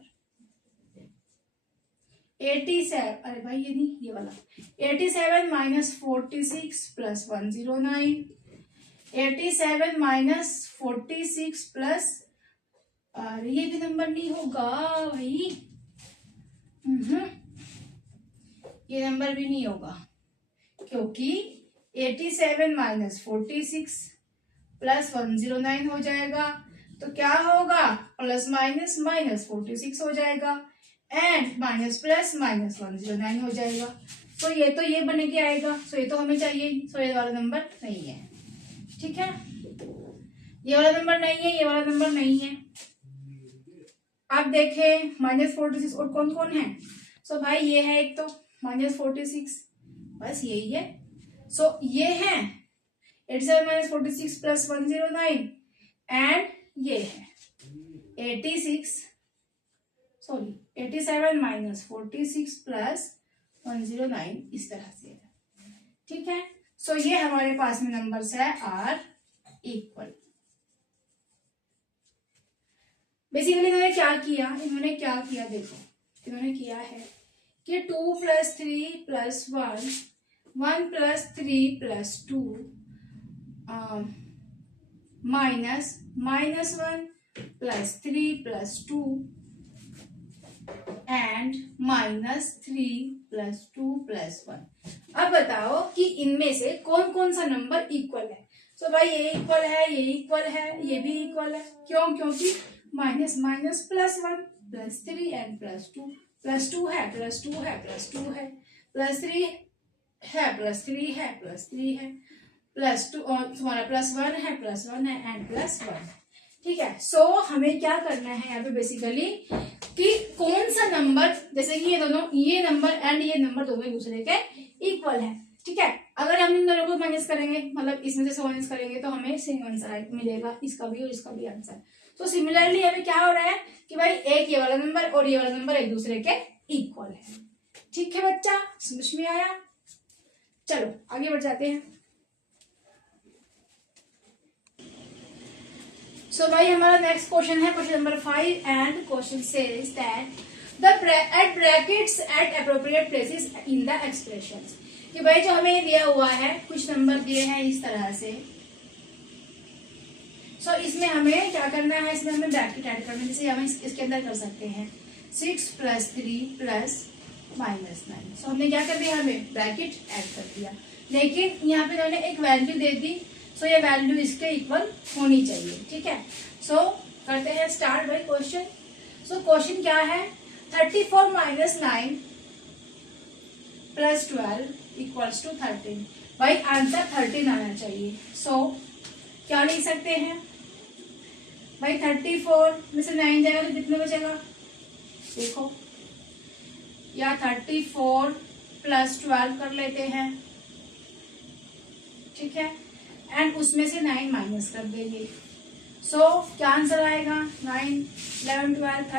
87, अरे भाई ये नहीं, ये वाला 87 माइनस 46 प्लस 109, 87 माइनस 46 प्लस, अरे ये भी नंबर नहीं होगा भाई, ये नंबर भी नहीं होगा, क्योंकि 87 माइनस 46 प्लस 109 हो जाएगा तो क्या होगा, प्लस माइनस माइनस 46 हो जाएगा एंड माइनस प्लस माइनस 109 हो जाएगा। तो ये बन के आएगा। सो ये तो हमें चाहिए। सो ये वाला नंबर नहीं है। ठीक है, ये वाला नंबर नहीं है, ये वाला नंबर नहीं है। आप देखें -46 और कौन कौन है। सो भाई ये है एक तो -46, बस यही है। सो ये है 87 - 46 + 109 एंड ये है 87 - 46 + 109 इस तरह से है। ठीक है, सो ये हमारे पास में नंबर्स है आर इक्वल। बेसिकली इन्होंने क्या किया देखो, इन्होंने किया है कि 2 + 3 + 1 1 + 3 + 2 -1 + 3 + 2 एंड -3 + 2 + 1। अब बताओ कि इनमें से कौन कौन सा नंबर इक्वल है। सो भाई ये इक्वल है, ये इक्वल है, ये भी इक्वल है। क्यों? क्योंकि माइनस माइनस +1 +3 एंड +2 +2 है, +2 है, +2 है, +3 है, +3 है, +3 है, +2 और तुम्हारा +1 है, +1 है एंड +1। ठीक है, सो हमें क्या करना है यहाँ पे बेसिकली कि कौन सा नंबर, जैसे कि ये नंबर एंड ये नंबर दोनों एक दूसरे के इक्वल है। ठीक है, अगर हम इन दोनों को माइनस करेंगे, मतलब इसमें से माइनस करेंगे तो हमें सेम आंसर मिलेगा, इसका भी और इसका भी आंसर। तो सिमिलरली अभी क्या हो रहा है कि भाई एक ये वाला नंबर और ये वाला नंबर एक दूसरे के इक्वल है। ठीक है बच्चा, समझ में आया? चलो आगे बढ़ जाते हैं। सो भाई हमारा नेक्स्ट क्वेश्चन है question number 5 and question says that at brackets at appropriate places in the expressions. कि भाई जो हमें दिया हुआ है, कुछ नंबर दिए हैं इस तरह से। सो इसमें हमें क्या करना है, इसमें हमें ब्रैकेट ऐड करना है। जैसे हम इसके अंदर कर सकते हैं 6 + 3 + -9। सो हमने क्या कर दिया, हमें ब्रैकेट ऐड कर दिया, लेकिन यहाँ पे उन्होंने एक वैल्यू दे दी। सो ये वैल्यू इसके इक्वल होनी चाहिए। ठीक है, सो करते हैं स्टार्ट भाई क्वेश्चन। सो क्वेश्चन क्या है, 34 - 9 + 12 = 13। भाई आंसर 13 आना चाहिए। सो क्या लिख सकते हैं भाई, 34 में से 9 जाएगा तो कितने बचेगा, देखो, या 34 + 12 कर लेते हैं। ठीक है, एंड उसमें से 9 माइनस कर देंगे। सो क्या आंसर आएगा, 9 11 12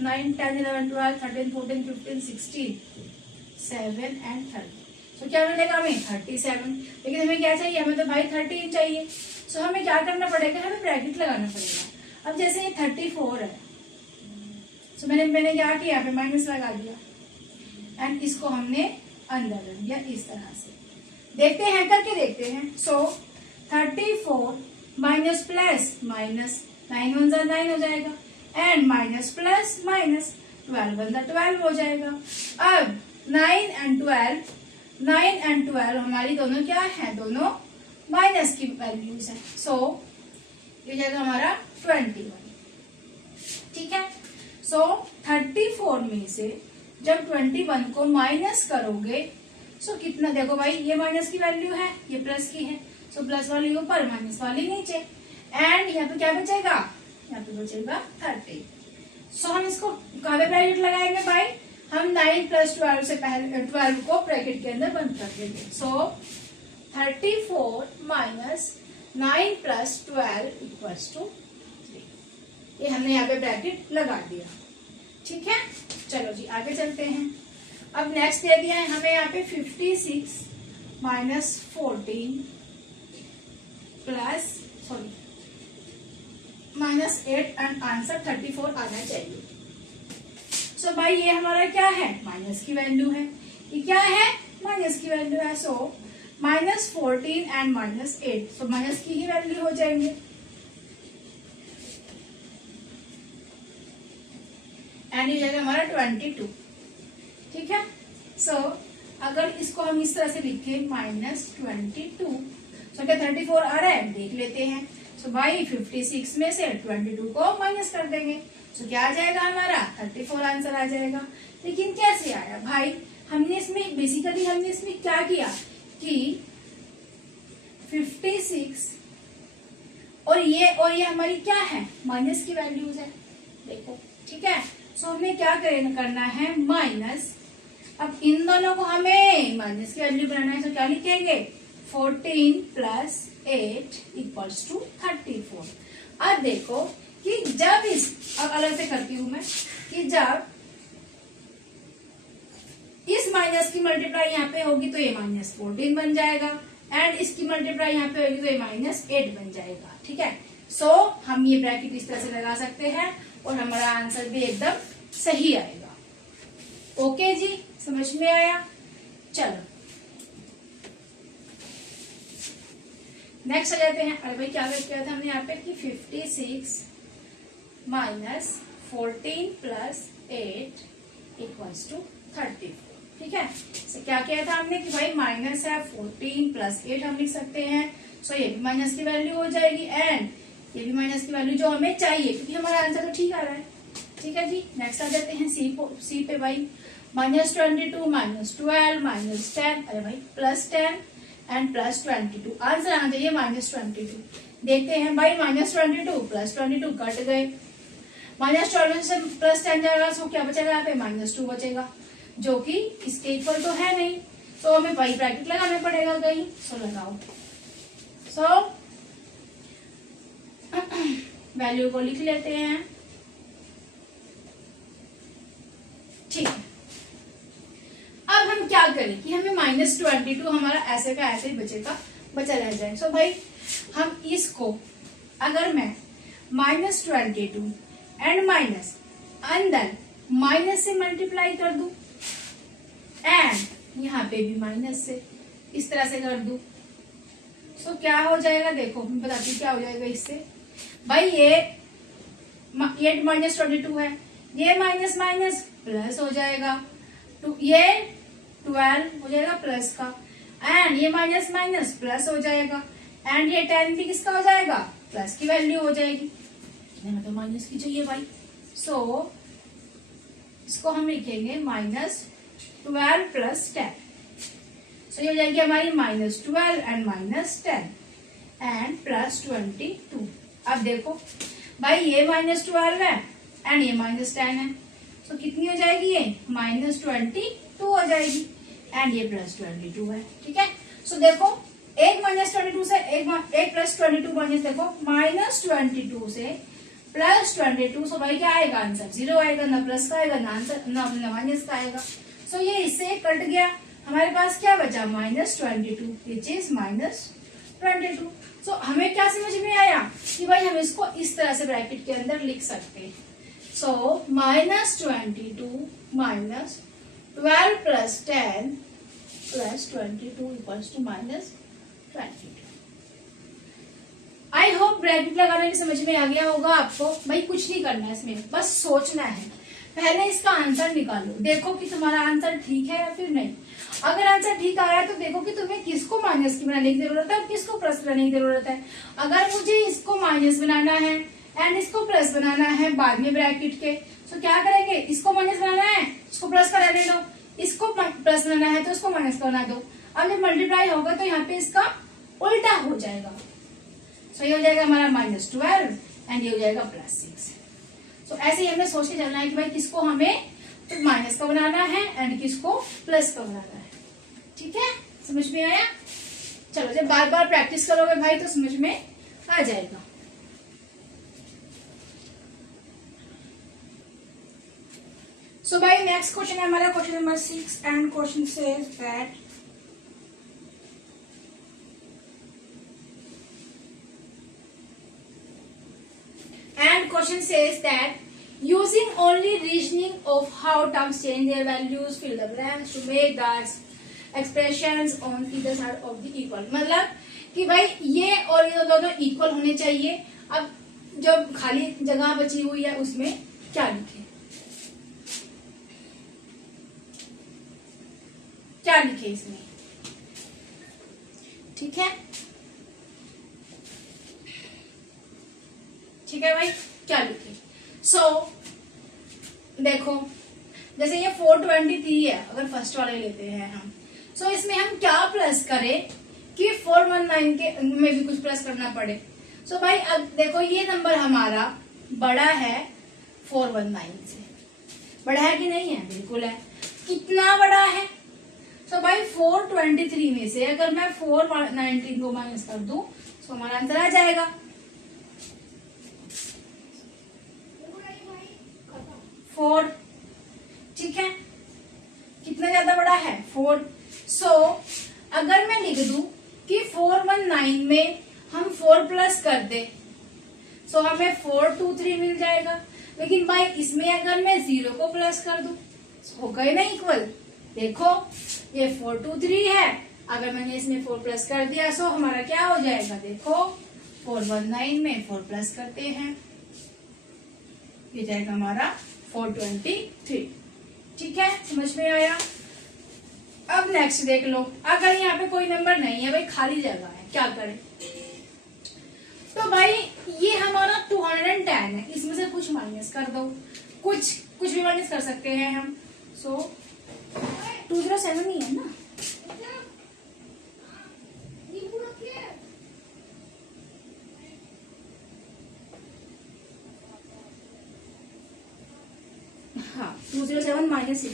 9 10 11 12 13 14 15 16 7 एंड 30। सो क्या मिलेगा हमें, 37। लेकिन हमें क्या चाहिए, हमें तो भाई 13 चाहिए। सो हमें क्या करना पड़ेगा, हमें ब्रैकेट लगाना पड़ेगा। अब जैसे ये 34 है, सो मैंने क्या किया, यहाँ पे माइनस लगा दिया एंड इसको हमने अंदर रख दिया इस तरह से। देखते हैं, करके देखते हैं। सो 34 माइनस प्लस माइनस 9 × 1 = 9 हो जाएगा एंड माइनस प्लस माइनस 12 × 1 = 12 हो जाएगा। अब 9 एंड 12 हमारी दोनों क्या है, दोनों माइनस की वैल्यूज है। सो ये जाएगा हमारा 21। ठीक है, सो 34 में से जब 21 को माइनस करोगे, सो कितना, देखो भाई ये माइनस की वैल्यू है, ये प्लस की है। सो प्लस वाली ऊपर, माइनस वाली नीचे, एंड यहाँ पे क्या बचेगा, यहाँ पे बचेगा 30। सो हम इसको कहाँ पे ब्रैकेट लगाएंगे भाई, हम 9 + 12 से पहले 12 को ब्रैकेट के अंदर बंद कर देंगे। सो 34 - 9 + 12 = 3। ये हमने यहाँ पे ब्रैकेट लगा दिया। ठीक है, चलो जी आगे चलते हैं। अब नेक्स्ट दे दिया है हमें यहाँ पे 56 - 14 -8 एंड आंसर 34 आना चाहिए। सो भाई ये हमारा क्या है, माइनस की वैल्यू है। ये क्या है, माइनस की वैल्यू है। सो -14 एंड -8, सो माइनस की ही वैल्यू हो जाएंगे। एंड ये जाएगा हमारा 22। ठीक है, सो अगर इसको हम इस तरह से लिखें -22, सो क्या 34 आ रहा है, देख लेते हैं। सो भाई 56 में से 22 को माइनस कर देंगे। सो क्या आ जाएगा हमारा 34 आंसर आ जाएगा। लेकिन कैसे आया भाई, हमने इसमें बेसिकली हमने इसमें क्या किया कि 56 और ये हमारी क्या है, माइनस की वैल्यूज है, देखो ठीक है। सो हमें क्या करना है, माइनस, अब इन दोनों को हमें माइनस की वैल्यू बनाना है, तो क्या लिखेंगे 14 प्लस 8 इक्वल्स टू 34। अब देखो कि जब अब अलग से करती हूं मैं, कि जब इस माइनस की मल्टीप्लाई यहाँ पे होगी तो ये -14 बन जाएगा, एंड इसकी मल्टीप्लाई यहाँ पे होगी तो ये -8 बन जाएगा, ठीक है। सो हम ये ब्रैकेट इस तरह से लगा सकते हैं और हमारा आंसर भी एकदम सही आएगा। ओके जी, समझ में आया। चलो नेक्स्ट आ जाते हैं। अरे भाई क्या किया था हमने यहाँ पे कि 56 माइनस 14 प्लस 8 इक्वल्स टू 34, ठीक है। so, क्या किया था हमने कि भाई माइनस है 14 प्लस 8 हम लिख सकते हैं। सो ये भी माइनस की वैल्यू हो जाएगी एंड ये भी माइनस की वैल्यू जो हमें चाहिए, क्योंकि हमारा आंसर तो ठीक आ रहा है, ठीक है जी। नेक्स्ट आ जाते हैं सी पे भाई, -22 -12 -10, अरे भाई +10 एंड +22, आंसर आना चाहिए -22। देखते हैं भाई, -22 +22 कट गए, -12 से +10 जाएगा, सो क्या बचेगा यहाँ पे -2 बचेगा, जो कि इसके इक्वल तो है नहीं, तो हमें भाई ब्रैकेट लगाना पड़ेगा कहीं। सो लगाओ, सो वैल्यू को लिख लेते हैं, ठीक है। अब हम क्या करें कि हमें -22 हमारा ऐसे का ऐसे ही बचा रह जाए। सो भाई हम इसको, अगर मैं -22 एंड माइनस अंदर माइनस से मल्टीप्लाई कर दूं एंड यहाँ पे भी माइनस से इस तरह से कर दूं, सो क्या हो जाएगा, देखो मैं बताती हूँ क्या हो जाएगा इससे। भाई ये -22 है, ये माइनस माइनस प्लस हो जाएगा, ये 12 हो जाएगा प्लस का, एंड ये माइनस माइनस प्लस हो जाएगा, एंड ये 10 भी किसका हो जाएगा, प्लस की वैल्यू हो जाएगी, मतलब माइनस की चाहिए भाई। सो इसको हम लिखेंगे -12 प्लस 10, सो ये हो जाएगी हमारी -12 एंड -10 एंड +22। अब देखो भाई ये -12 है एंड ये -10 है, सो कितनी हो जाएगी, ये -22 हो जाएगी एंड ये +22 है, ठीक है। सो देखो एक -22 से एक +22 माइनस, देखो -22 से +22, सो भाई क्या आएगा आंसर 0 आएगा, ना प्लस का आएगा ना आंसर ना माइनस का आएगा। सो ये इससे कट गया, हमारे पास क्या बचा -22 विच इज -22। सो हमें क्या समझ में आया कि भाई हम इसको इस तरह से ब्रैकेट के अंदर लिख सकते हैं। So -22 minus 12 plus 10 plus 22 equals to -22। I hope bracket लगाने में समझ में आ गया होगा आपको। भाई कुछ नहीं करना है इसमें, बस सोचना है, पहले इसका आंसर निकालो, देखो कि तुम्हारा आंसर ठीक है या फिर नहीं। अगर आंसर ठीक आ रहा है तो देखो कि तुम्हें किसको माइनस की बनाने की जरूरत है और किसको प्लस बनाने की जरूरत है। अगर मुझे इसको माइनस बनाना है एंड इसको प्लस बनाना है बाद में ब्रैकेट के, तो क्या करेंगे, इसको माइनस बनाना है इसको प्लस करा दे दो, इसको प्लस बनाना है तो इसको माइनस का बना दो। अब जब मल्टीप्लाई होगा तो यहाँ पे इसका उल्टा हो जाएगा, सो ये हो जाएगा हमारा -12 एंड ये हो जाएगा +6। सो ऐसे ही हमें सोच के चलना है कि भाई किसको हमें तो माइनस का बनाना है एंड किसको प्लस का बनाना है, ठीक है। समझ में आया। चलो जब बार बार प्रैक्टिस करोगे भाई तो समझ में आ जाएगा। सो भाई नेक्स्ट क्वेश्चन है हमारा question number 6 and question says that question says that using only reasoning of how terms change their values, fill the blanks to make the expressions on either side of the equal। मतलब कि भाई ये और ये दोनों equal होने चाहिए। अब जब खाली जगह बची हुई है उसमें क्या लिखे, क्या लिखे इसमें, ठीक है, ठीक है भाई क्या लिखे। सो देखो जैसे ये 423 है, अगर फर्स्ट वाले लेते हैं हम, सो इसमें हम क्या प्लस करें कि 419 के में भी कुछ प्लस करना पड़े। सो भाई अब देखो ये नंबर हमारा बड़ा है 419 से, बड़ा है कि नहीं है? बिल्कुल है। कितना बड़ा है? सो भाई 423 में से अगर मैं 419 को माइनस कर दूं तो हमारा आंसर आ जाएगा 4। ठीक है, कितना ज्यादा बड़ा है? 4। सो अगर मैं लिख दूं कि 419 में हम 4 प्लस कर दे सो हमें 423 मिल जाएगा। लेकिन भाई इसमें अगर मैं 0 को प्लस कर दूं हो गए ना इक्वल। देखो ये 423 है, अगर मैंने इसमें 4 प्लस कर दिया सो हमारा क्या हो जाएगा? देखो 419 में 4 प्लस करते हैं, ये जाएगा हमारा 423। ठीक है, समझ में आया? अब नेक्स्ट देख लो, अगर यहाँ पे कोई नंबर नहीं है भाई, खाली जगह है, क्या करें? तो भाई ये हमारा 210 है, इसमें से कुछ माइनस कर दो, कुछ भी माइनस कर सकते हैं हम। सो 207 ही है ना? हाँ 207 माइनस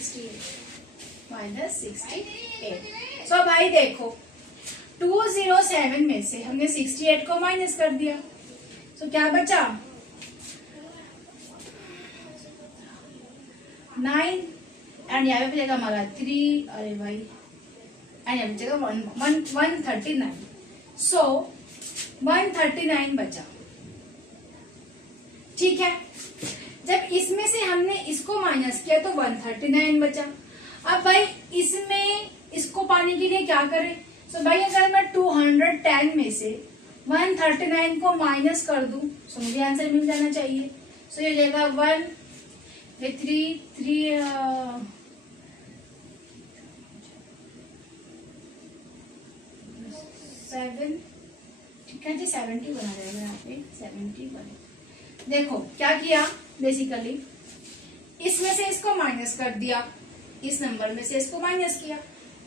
68। सो भाई देखो 207 में से हमने 68 को माइनस कर दिया, सो क्या बचा? 9 एंड यहाँ पे बचेगा हमारा 3। अरे भाई एंड यहाँ बचेगा 139। सो 139 बचा। ठीक है, जब इसमें से हमने इसको माइनस किया तो 139 बचा। अब भाई इसमें इसको पाने के लिए क्या करें? सो भाई अगर मैं 210 में से 139 को माइनस कर दूं तो मुझे आंसर मिल जाना चाहिए। सो ये जाएगा 1 3 7। ठीक है जी, 70 बना जाएगा यहाँ पे, 70 बने। देखो क्या किया, बेसिकली इसमें से इसको माइनस कर दिया, इस नंबर में से इसको माइनस किया,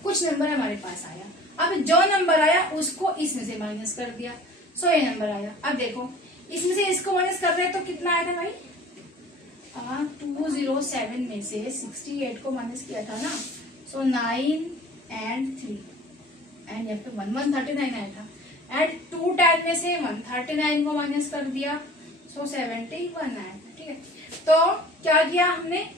कुछ नंबर हमारे पास आया। अब जो नंबर आया उसको इसमें से माइनस कर दिया, सो ये नंबर आया। अब देखो इसमें से इसको माइनस कर रहे हैं तो कितना आया था भाई? 207 में से 68 को माइनस किया था ना, सो 9 एंड 3 एंड यहाँ पे 139 आया था। एंड 210 में से 139 को माइनस कर दिया, सो 71 आया था। ठीक है, तो क्या किया हमने?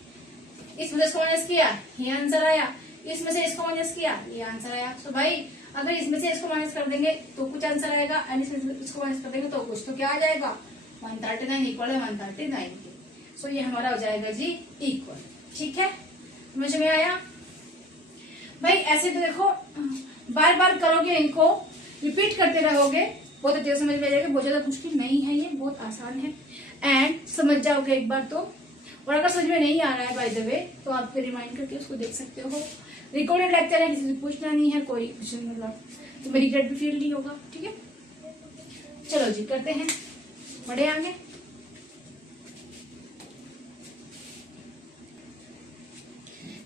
इसमें से इसको माइनस किया, ये आंसर आया। इसमें से इसको माइनस किया, ये आंसर आया। तो भाई अगर इसमें से इसको माइनस कर देंगे तो कुछ आंसर आएगा, एंड इसमें से इसको माइनस कर देंगे तो कुछ, तो क्या आ जाएगा? 139 इक्वल है 139 के। सो ये हमारा हो जाएगा जी इक्वल। ठीक है, समझ में आया? भाई ऐसे तो देखो बार बार करोगे, इनको रिपीट करते रहोगे, बहुत अच्छे से समझ में आ जाएगा। बहुत ज्यादा मुश्किल नहीं है, ये बहुत आसान है एंड समझ जाओगे एक बार तो। और अगर समझ में नहीं आ रहा है बाय द वे तो आप फिर रिमाइंड करके उसको देख सकते हो। रिकॉर्डेड लेक्चर है, किसी से पूछना नहीं है, कोई कुछ मतलब तुम्हें रिग्रेट भी फील नहीं होगा। ठीक है, चलो जी करते हैं, बढ़े आगे।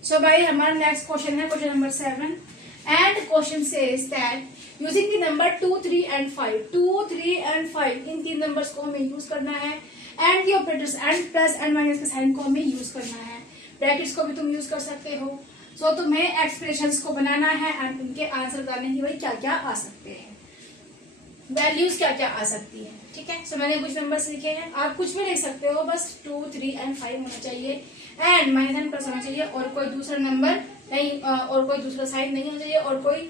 सो भाई हमारा नेक्स्ट क्वेश्चन है question number 7 and question says that using the number 2, 3 and 5, 2, 3 and 5 in 3 numbers को हमें यूज करना है and the operators and plus and minus के साइन को हमें यूज करना है। ब्रैकेट्स को भी तुम यूज कर सकते हो। सो तुम्हें एक्सप्रेशंस को बनाना है एंड उनके आंसर बताने की भाई क्या क्या आ सकते हैं, वैल्यूज क्या क्या आ सकती है। ठीक है, सो मैंने कुछ नंबर्स लिखे हैं, आप कुछ भी लिख सकते हो, बस 2, 3 एंड 5 होना चाहिए एंड माइनस एंड प्लस होना चाहिए, और कोई दूसरा नंबर नहीं, और कोई दूसरा साइन नहीं होना चाहिए, और कोई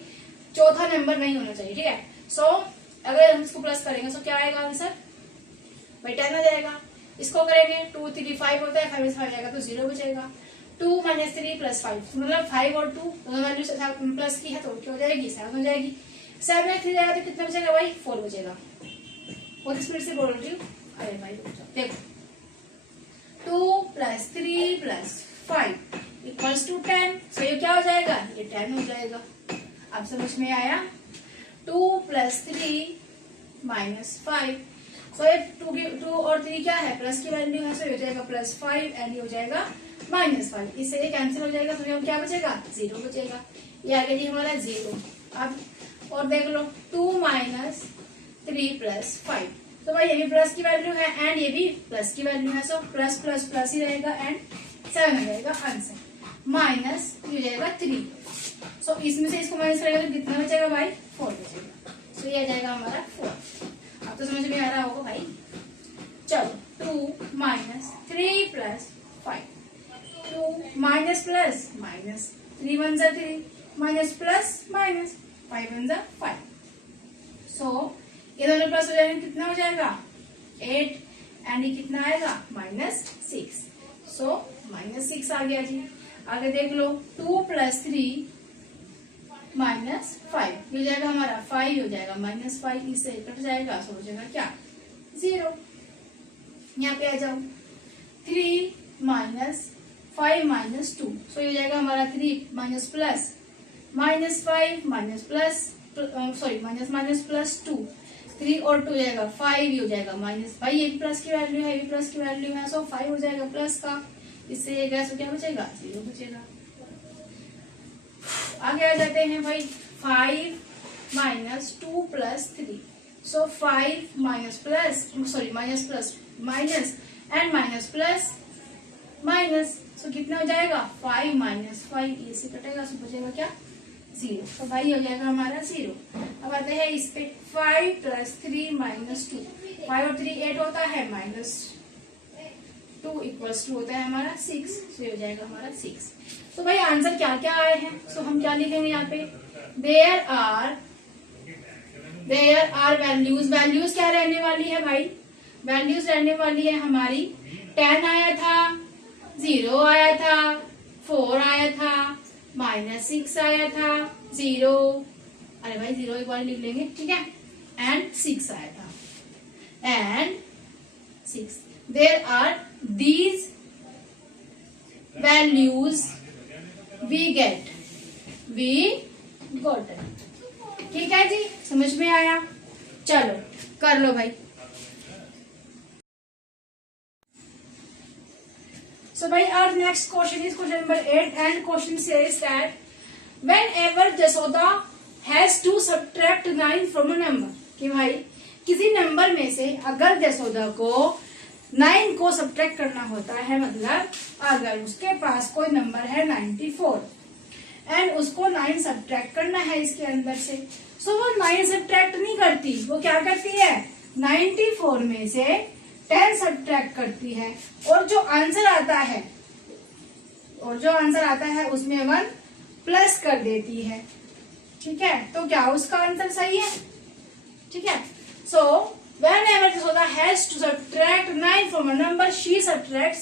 चौथा नंबर नहीं होना चाहिए। ठीक है, सो अगर हम इसको प्लस करेंगे तो क्या आएगा आंसर? भाई 10 आ जाएगा। इसको करेंगे 2, 3, 5 होता है, 5 में से 5 जाएगा तो 0 बचेगा। 2 - 3 + 5 मतलब 5 और 2 दोनों वैल्यू प्लस की है तो क्या हो जाएगी? 7 हो जाएगी। 7 में 3 जाएगा तो कितना बचेगा भाई? 4 बचेगा। बहुत स्पीड से बोल रही हूँ, अरे भाई देखो 2 + 3 + 5 = 10। सो ये क्या हो जाएगा? ये 10 हो जाएगा। अब समझ में आया? 2 + 3 - 5, सो ये 2 और 3 क्या है? प्लस की वैल्यू है, सो ये हो जाएगा +5 एंड ये हो जाएगा -5, इससे ये कैंसिल हो जाएगा, तो क्या बचेगा 0 बचेगा। ये आ गया जी हमारा 0। अब और देख लो 2 - 3 + 5, तो भाई ये भी प्लस की वैल्यू है एंड ये भी प्लस की वैल्यू है, सो प्लस प्लस प्लस ही रहेगा एंड 7 आ जाएगा आंसर। माइनस हो जाएगा 3, सो इसमें से इसको माइनस करेगा तो कितना बचेगा भाई 4 बचेगा, सो ये आ जाएगा हमारा 4। अब तो समझ में आ रहा होगा भाई। चलो 2 - 3 + 5, 2 minus plus minus, 3 × 1 = 3, minus plus minus, 5 × 1 = 5, सो ये दोनों प्लस हो जाएंगे, कितना हो जाएगा 8 एंड ये कितना आएगा -6, सो -6 आ गया जी। आगे देख लो 2 + 3 - 5, ये हो जाएगा हमारा 5 हो जाएगा, -5 इससे कट जाएगा, सो हो जाएगा क्या 0। यहाँ पे आ जाओ 3 - 5 - 2, सो ये हो जाएगा हमारा 3 minus plus -5 minus plus sorry minus plus 2, 3 और 2 जाएगा 5, हो जाएगा माइनस, भाई ये भी प्लस की वैल्यू है, ये भी प्लस की वैल्यू है, सो 5 हो जाएगा प्लस का, इससे ये गया, सो क्या बचेगा 0 बचेगा। आगे आ जाते हैं भाई 5 - 2 + 3, so 5 minus plus sorry minus plus minus and minus plus minus, so कितना हो जाएगा 5 - 5, ये से कटेगा, सो बचेगा क्या 0, तो भाई हो जाएगा हमारा 0। अब आते हैं इस पे 5 + 3 - 2, 5 और 3 8 होता है, -2 = 2 होता है हमारा 6, सो ये हो जाएगा हमारा 6। तो भाई आंसर क्या क्या आए हैं, सो हम क्या लिखेंगे यहाँ पे, देयर आर वैल्यूज क्या रहने वाली है भाई, वैल्यूज रहने वाली है हमारी 10 आया था, 0 आया था, 4 आया था, -6 आया था, 0, अरे भाई 0 एक बार लिख लेंगे, ठीक है, एंड 6 आया था and 6। There are these values we got, ठीक है जी, समझ में आया। चलो कर लो भाई। So by our next question is question number 8, and question says that whenever Jasoda has to subtract 9 from a number, कि भाई किसी नंबर में से अगर जसोदा को 9 को सब्ट्रैक्ट करना होता है, मतलब अगर उसके पास कोई नंबर है 94 एंड उसको 9 सब्ट्रैक्ट करना है इसके अंदर से, सो वो 9 सब्ट्रैक्ट नहीं करती, वो क्या करती है 94 में से 10 सब्ट्रैक्ट करती है और जो आंसर आता है उसमें 1 प्लस कर देती है, ठीक है, तो क्या उसका आंसर सही है, ठीक है। सो whenever Jasoda has to subtract 9 from a number, she subtracts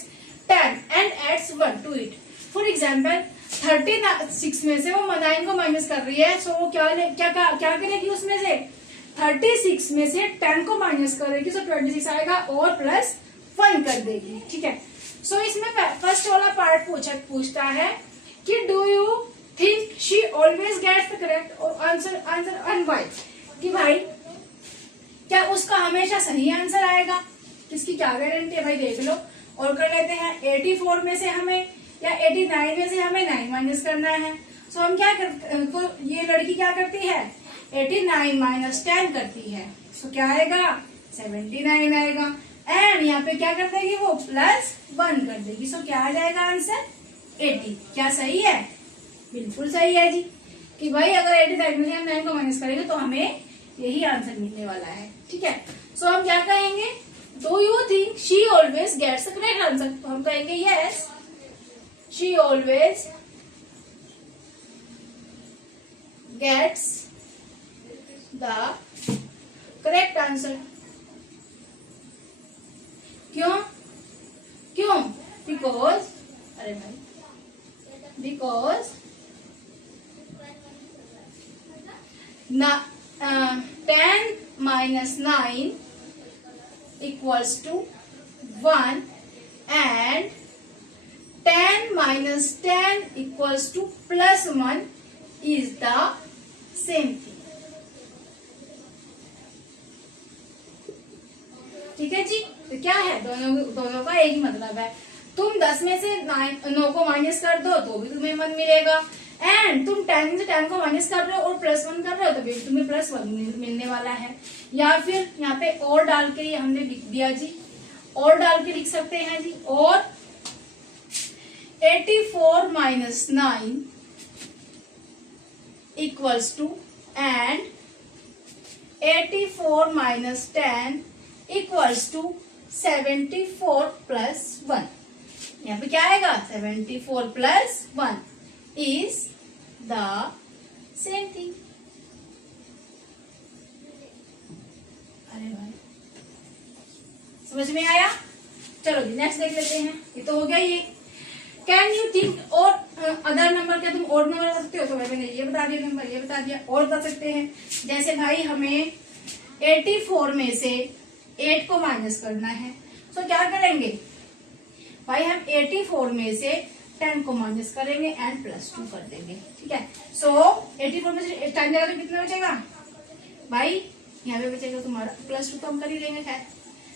10 and adds 1 to it. For example, 36 में से वो 9 को माइनस कर रही है, सो वो क्या करेगी उसमें से 36 में से 10 को माइनस करेगी, सो 26 आएगा और प्लस 1 कर देगी, ठीक है। सो इसमें फर्स्ट वाला पार्ट पूछता है कि do you think she always gets the correct answer and why, कि भाई क्या उसका हमेशा सही आंसर आएगा, इसकी क्या गारंटी है भाई, देख लो। और कर लेते हैं 84 में से हमें या 89 में से हमें 9 माइनस करना है, सो हम क्या तो ये लड़की क्या करती है 89 - 10 करती है, सो क्या आएगा 79 आएगा एंड यहाँ पे क्या कर देगी वो प्लस 1 कर देगी, सो क्या आ जाएगा आंसर 80। क्या सही है, बिल्कुल सही है जी, कि भाई अगर 89 में से हम 9 को माइनस करेंगे तो हमें यही आंसर मिलने वाला है, ठीक है। सो हम क्या कहेंगे, do you think she always gets the correct answer, तो हम कहेंगे yes she always gets the correct answer. क्यों बिकॉज अरे भाई because 10 - 9 equals to 1 and 10 - 10 equals to plus 1 is the same thing, ठीक है जी। तो क्या है दोनों का एक ही मतलब है, तुम 10 में से 9 को माइनस कर दो तो भी तुम्हें 1 मिलेगा, एंड तुम 10 से 10 को माइनस कर रहे हो और +1 कर रहे हो तो भी तुम्हें +1 मिलने वाला है। या फिर यहाँ पे और डाल के हमने लिख दिया जी, और डाल के लिख सकते हैं जी, और 84 minus 9 equals to, and 84 minus 10 equals to 74 plus 1। यहाँ पे क्या आएगा? 74 plus 1 is the same thing. अरे भाई समझ में आया? चलो जी नेक्स्ट देख लेते हैं। ये तो हो गया ये। कैन यू थिंक और अदर नंबर? क्या तुम और नंबर बता सकते हो? तो मैंने ये बता दिया, नंबर ये बता दिया। और बता सकते हैं, जैसे भाई हमें 84 में से 8 को माइनस करना है, तो क्या करेंगे भाई? हम 84 में से 10 को माइनस करेंगे एंड +2 कर देंगे। ठीक है, सो 84 में से 10 जाएगा तो कितना बचेगा भाई? यहाँ पे बचेगा तुम्हारा +2 तो हम कर ही लेंगे खैर।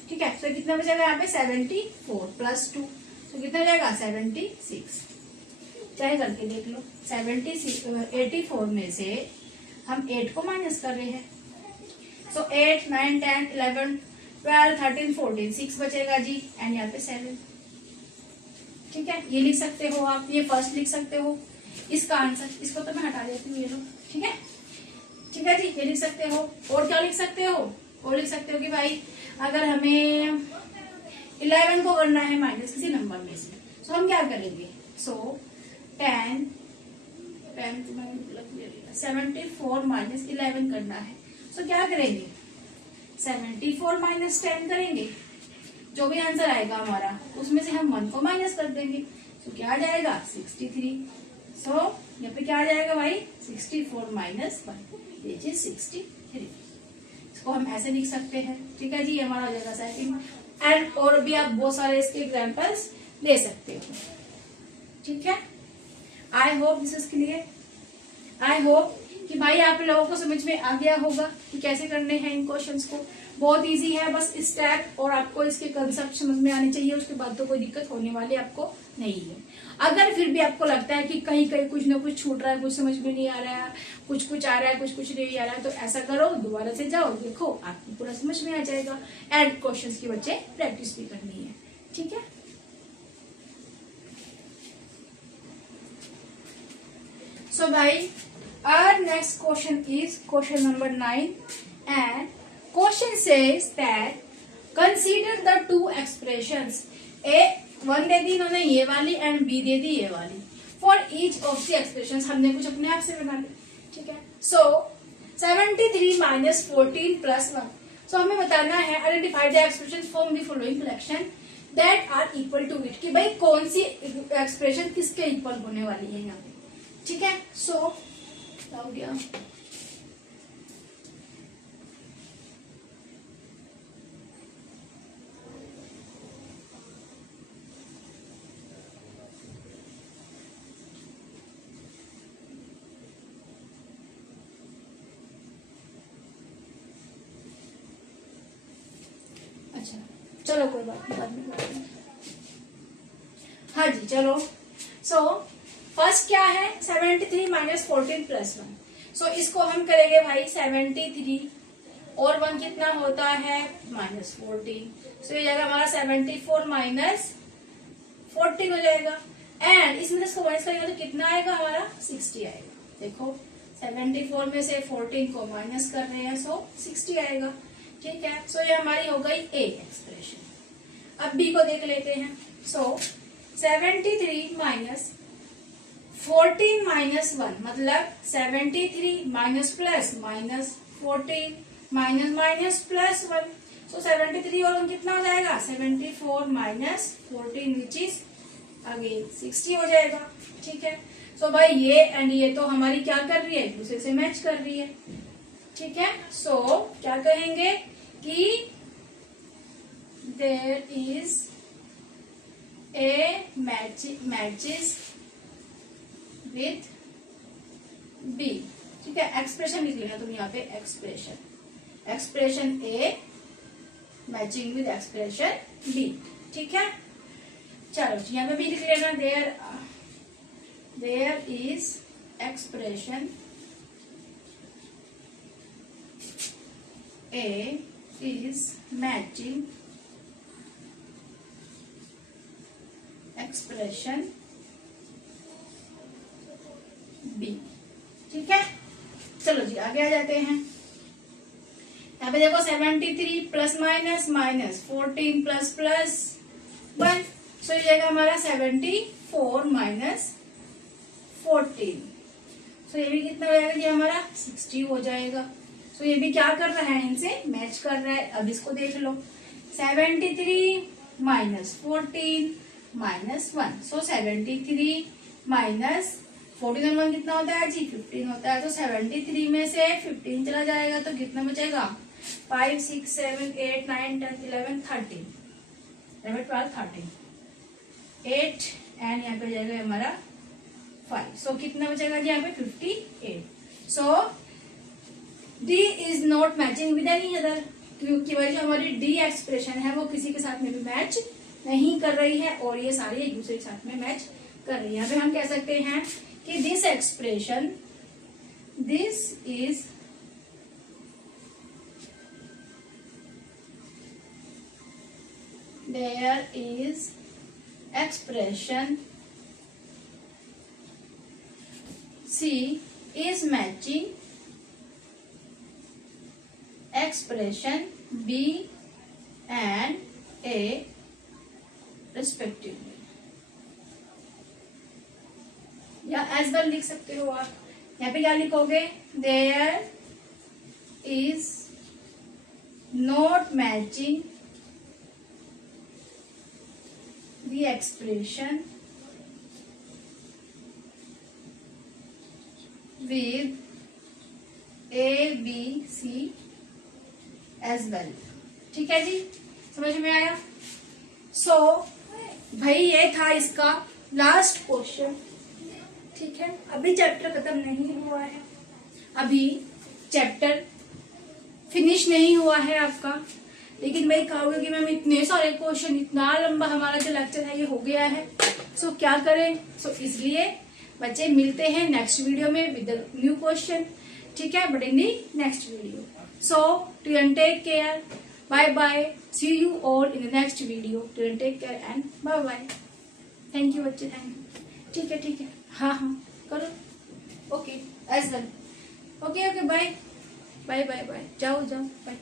ठीक है, तो कितना बचेगा यहाँ पे? 74 प्लस 2, तो कितना जाएगा? 76। चाहे करके देख लो। 84 में से हम 8 को माइनस कर रहे हैं, सो 8, 9, 10, 11, 12, 13, 14, 6 बचेगा जी, एंड यहाँ पे 7। ठीक है, ये लिख सकते हो आप, ये फर्स्ट लिख सकते हो इसका आंसर। इसको तो मैं हटा देती हूँ, ये लो। ठीक है, ठीक है जी, ये लिख सकते हो। और क्या लिख सकते हो? और लिख सकते हो कि भाई अगर हमें 11 को करना है माइनस किसी नंबर में से, तो हम क्या करेंगे? सो 74 माइनस 11 करना है, तो क्या करेंगे? 74 माइनस 10 करेंगे। जो भी आंसर आएगा हमारा उसमें से हम 1 को माइनस कर देंगे, तो क्या आ जाएगा? 63। सो यहाँ पे क्या आ जाएगा भाई? 64 माइनस 1 विच इज 63। इसको हम ऐसे लिख सकते हैं। ठीक है जी, ये हमारा हो जाएगा सेकंड। एंड और भी आप बहुत सारे इसके एग्जाम्पल्स ले सकते हो। ठीक है, I hope this is clear. I hope कि भाई आप लोगों को समझ में आ गया होगा कि कैसे करने हैं इन क्वेश्चंस को। बहुत इजी है, बस स्टेप और आपको इसके कंसेप्ट समझ में आने चाहिए, उसके बाद तो कोई दिक्कत होने वाली आपको नहीं है। अगर फिर भी आपको लगता है कि कहीं कहीं कुछ ना कुछ छूट रहा है, कुछ समझ में नहीं आ रहा है, कुछ कुछ आ रहा है, कुछ कुछ नहीं आ रहा है, तो ऐसा करो, दोबारा से जाओ, देखो आपको पूरा समझ में आ जाएगा। एंड क्वेश्चंस की बच्चे प्रैक्टिस भी करनी है। ठीक है, सो भाई our next question is question number 9, and question says that consider the two expressions, A1 दे दी इन्होंने ये वाली एंड B दे दी ये वाली। for each of the expressions हमने कुछ अपने आप से बना लिया। ठीक है, so 73 minus 14 plus 1, so हमें बताना है identify the expressions from the following collection that are equal to it, कि भाई कौन सी एक्सप्रेशन किसके इक्वल होने वाली है यहाँ पे। ठीक है, सो हो गया। अच्छा चलो कोई बात नहीं, बाद में बात करेंगे। हाँ जी चलो, सो फर्स्ट क्या है? 73 माइनस 14 प्लस 1। सो इसको हम करेंगे भाई 73 और 1 कितना होता है? -14। सो ये जाएगा हमारा 74 माइनस 14 हो जाएगा। एंड इसमें से इसको माइनस करेंगे तो कितना आएगा हमारा? 60 आएगा। देखो 74 में से 14 को माइनस कर रहे हैं, सो 60 आएगा। ठीक है, सो ये हमारी हो गई ए एक्सप्रेशन। अब बी को देख लेते हैं। सो 73 माइनस 14 माइनस 1 मतलब 73 minus plus minus 14 minus minus plus 1। सो 73 और 1 कितना हो जाएगा? 74 माइनस 14 विच इज अगेन 60 हो जाएगा। ठीक है, सो भाई ये एंड ये तो हमारी क्या कर रही है? एक दूसरे से मैच कर रही है। ठीक है, सो क्या कहेंगे कि there is a matches with B. ठीक है, एक्सप्रेशन लिख लेना तुम यहाँ पे, expression A matching with expression B. ठीक है, चलो यहाँ पे भी लिख लेना, there is expression A is matching expression B। ठीक है, चलो जी आगे आ जाते हैं। यहाँ पे देखो 73 plus minus minus 14 plus plus 1, सो ये जाएगा हमारा 74 माइनस 14, सो ये भी कितना हो जाएगा जी हमारा 60 हो जाएगा। सो ये भी क्या कर रहा है, इनसे मैच कर रहा है। अब इसको देख लो, 73 माइनस 14 माइनस 1, सो 73 माइनस 14 और 1 कितना होता है जी 15 होता है। तो 73 में से 15 चला जाएगा तो कितना बचेगा 5 6 7 8 9 10 11 13 11 12 13 8 एंड यहाँ पे जाएगा हमारा 5, सो कितना बचेगा जी यहाँ पे 58। सो D is not matching with any other, क्योंकि भाई जो हमारी D एक्सप्रेशन है वो किसी के साथ में भी मैच नहीं कर रही है और ये सारी एक दूसरे के साथ में मैच कर रही है। यहाँ पे हम कह सकते हैं कि this expression, this is there is expression C is matching expression B and A respectively, या एज वेल लिख सकते हो आप। यहाँ पे क्या लिखोगे, there is not matching the expression with A B C as well। ठीक है जी, समझ में आया। सो भाई ये था इसका लास्ट क्वेश्चन। ठीक है, अभी चैप्टर खत्म नहीं हुआ है, अभी चैप्टर फिनिश नहीं हुआ है आपका, लेकिन मैं कहूँगी कि मैम इतने सारे क्वेश्चन, इतना लंबा हमारा जो लेक्चर है ये हो गया है। सो क्या करें, सो इसलिए बच्चे मिलते हैं नेक्स्ट वीडियो में विद न्यू क्वेश्चन। ठीक है, but in the next video. So till take care, bye bye, see you all in the next video. Till take care and bye bye. Thank you बच्चे, thank you. ठीक है, हाँ करो, okay as well, okay bye bye bye bye, जाओ bye.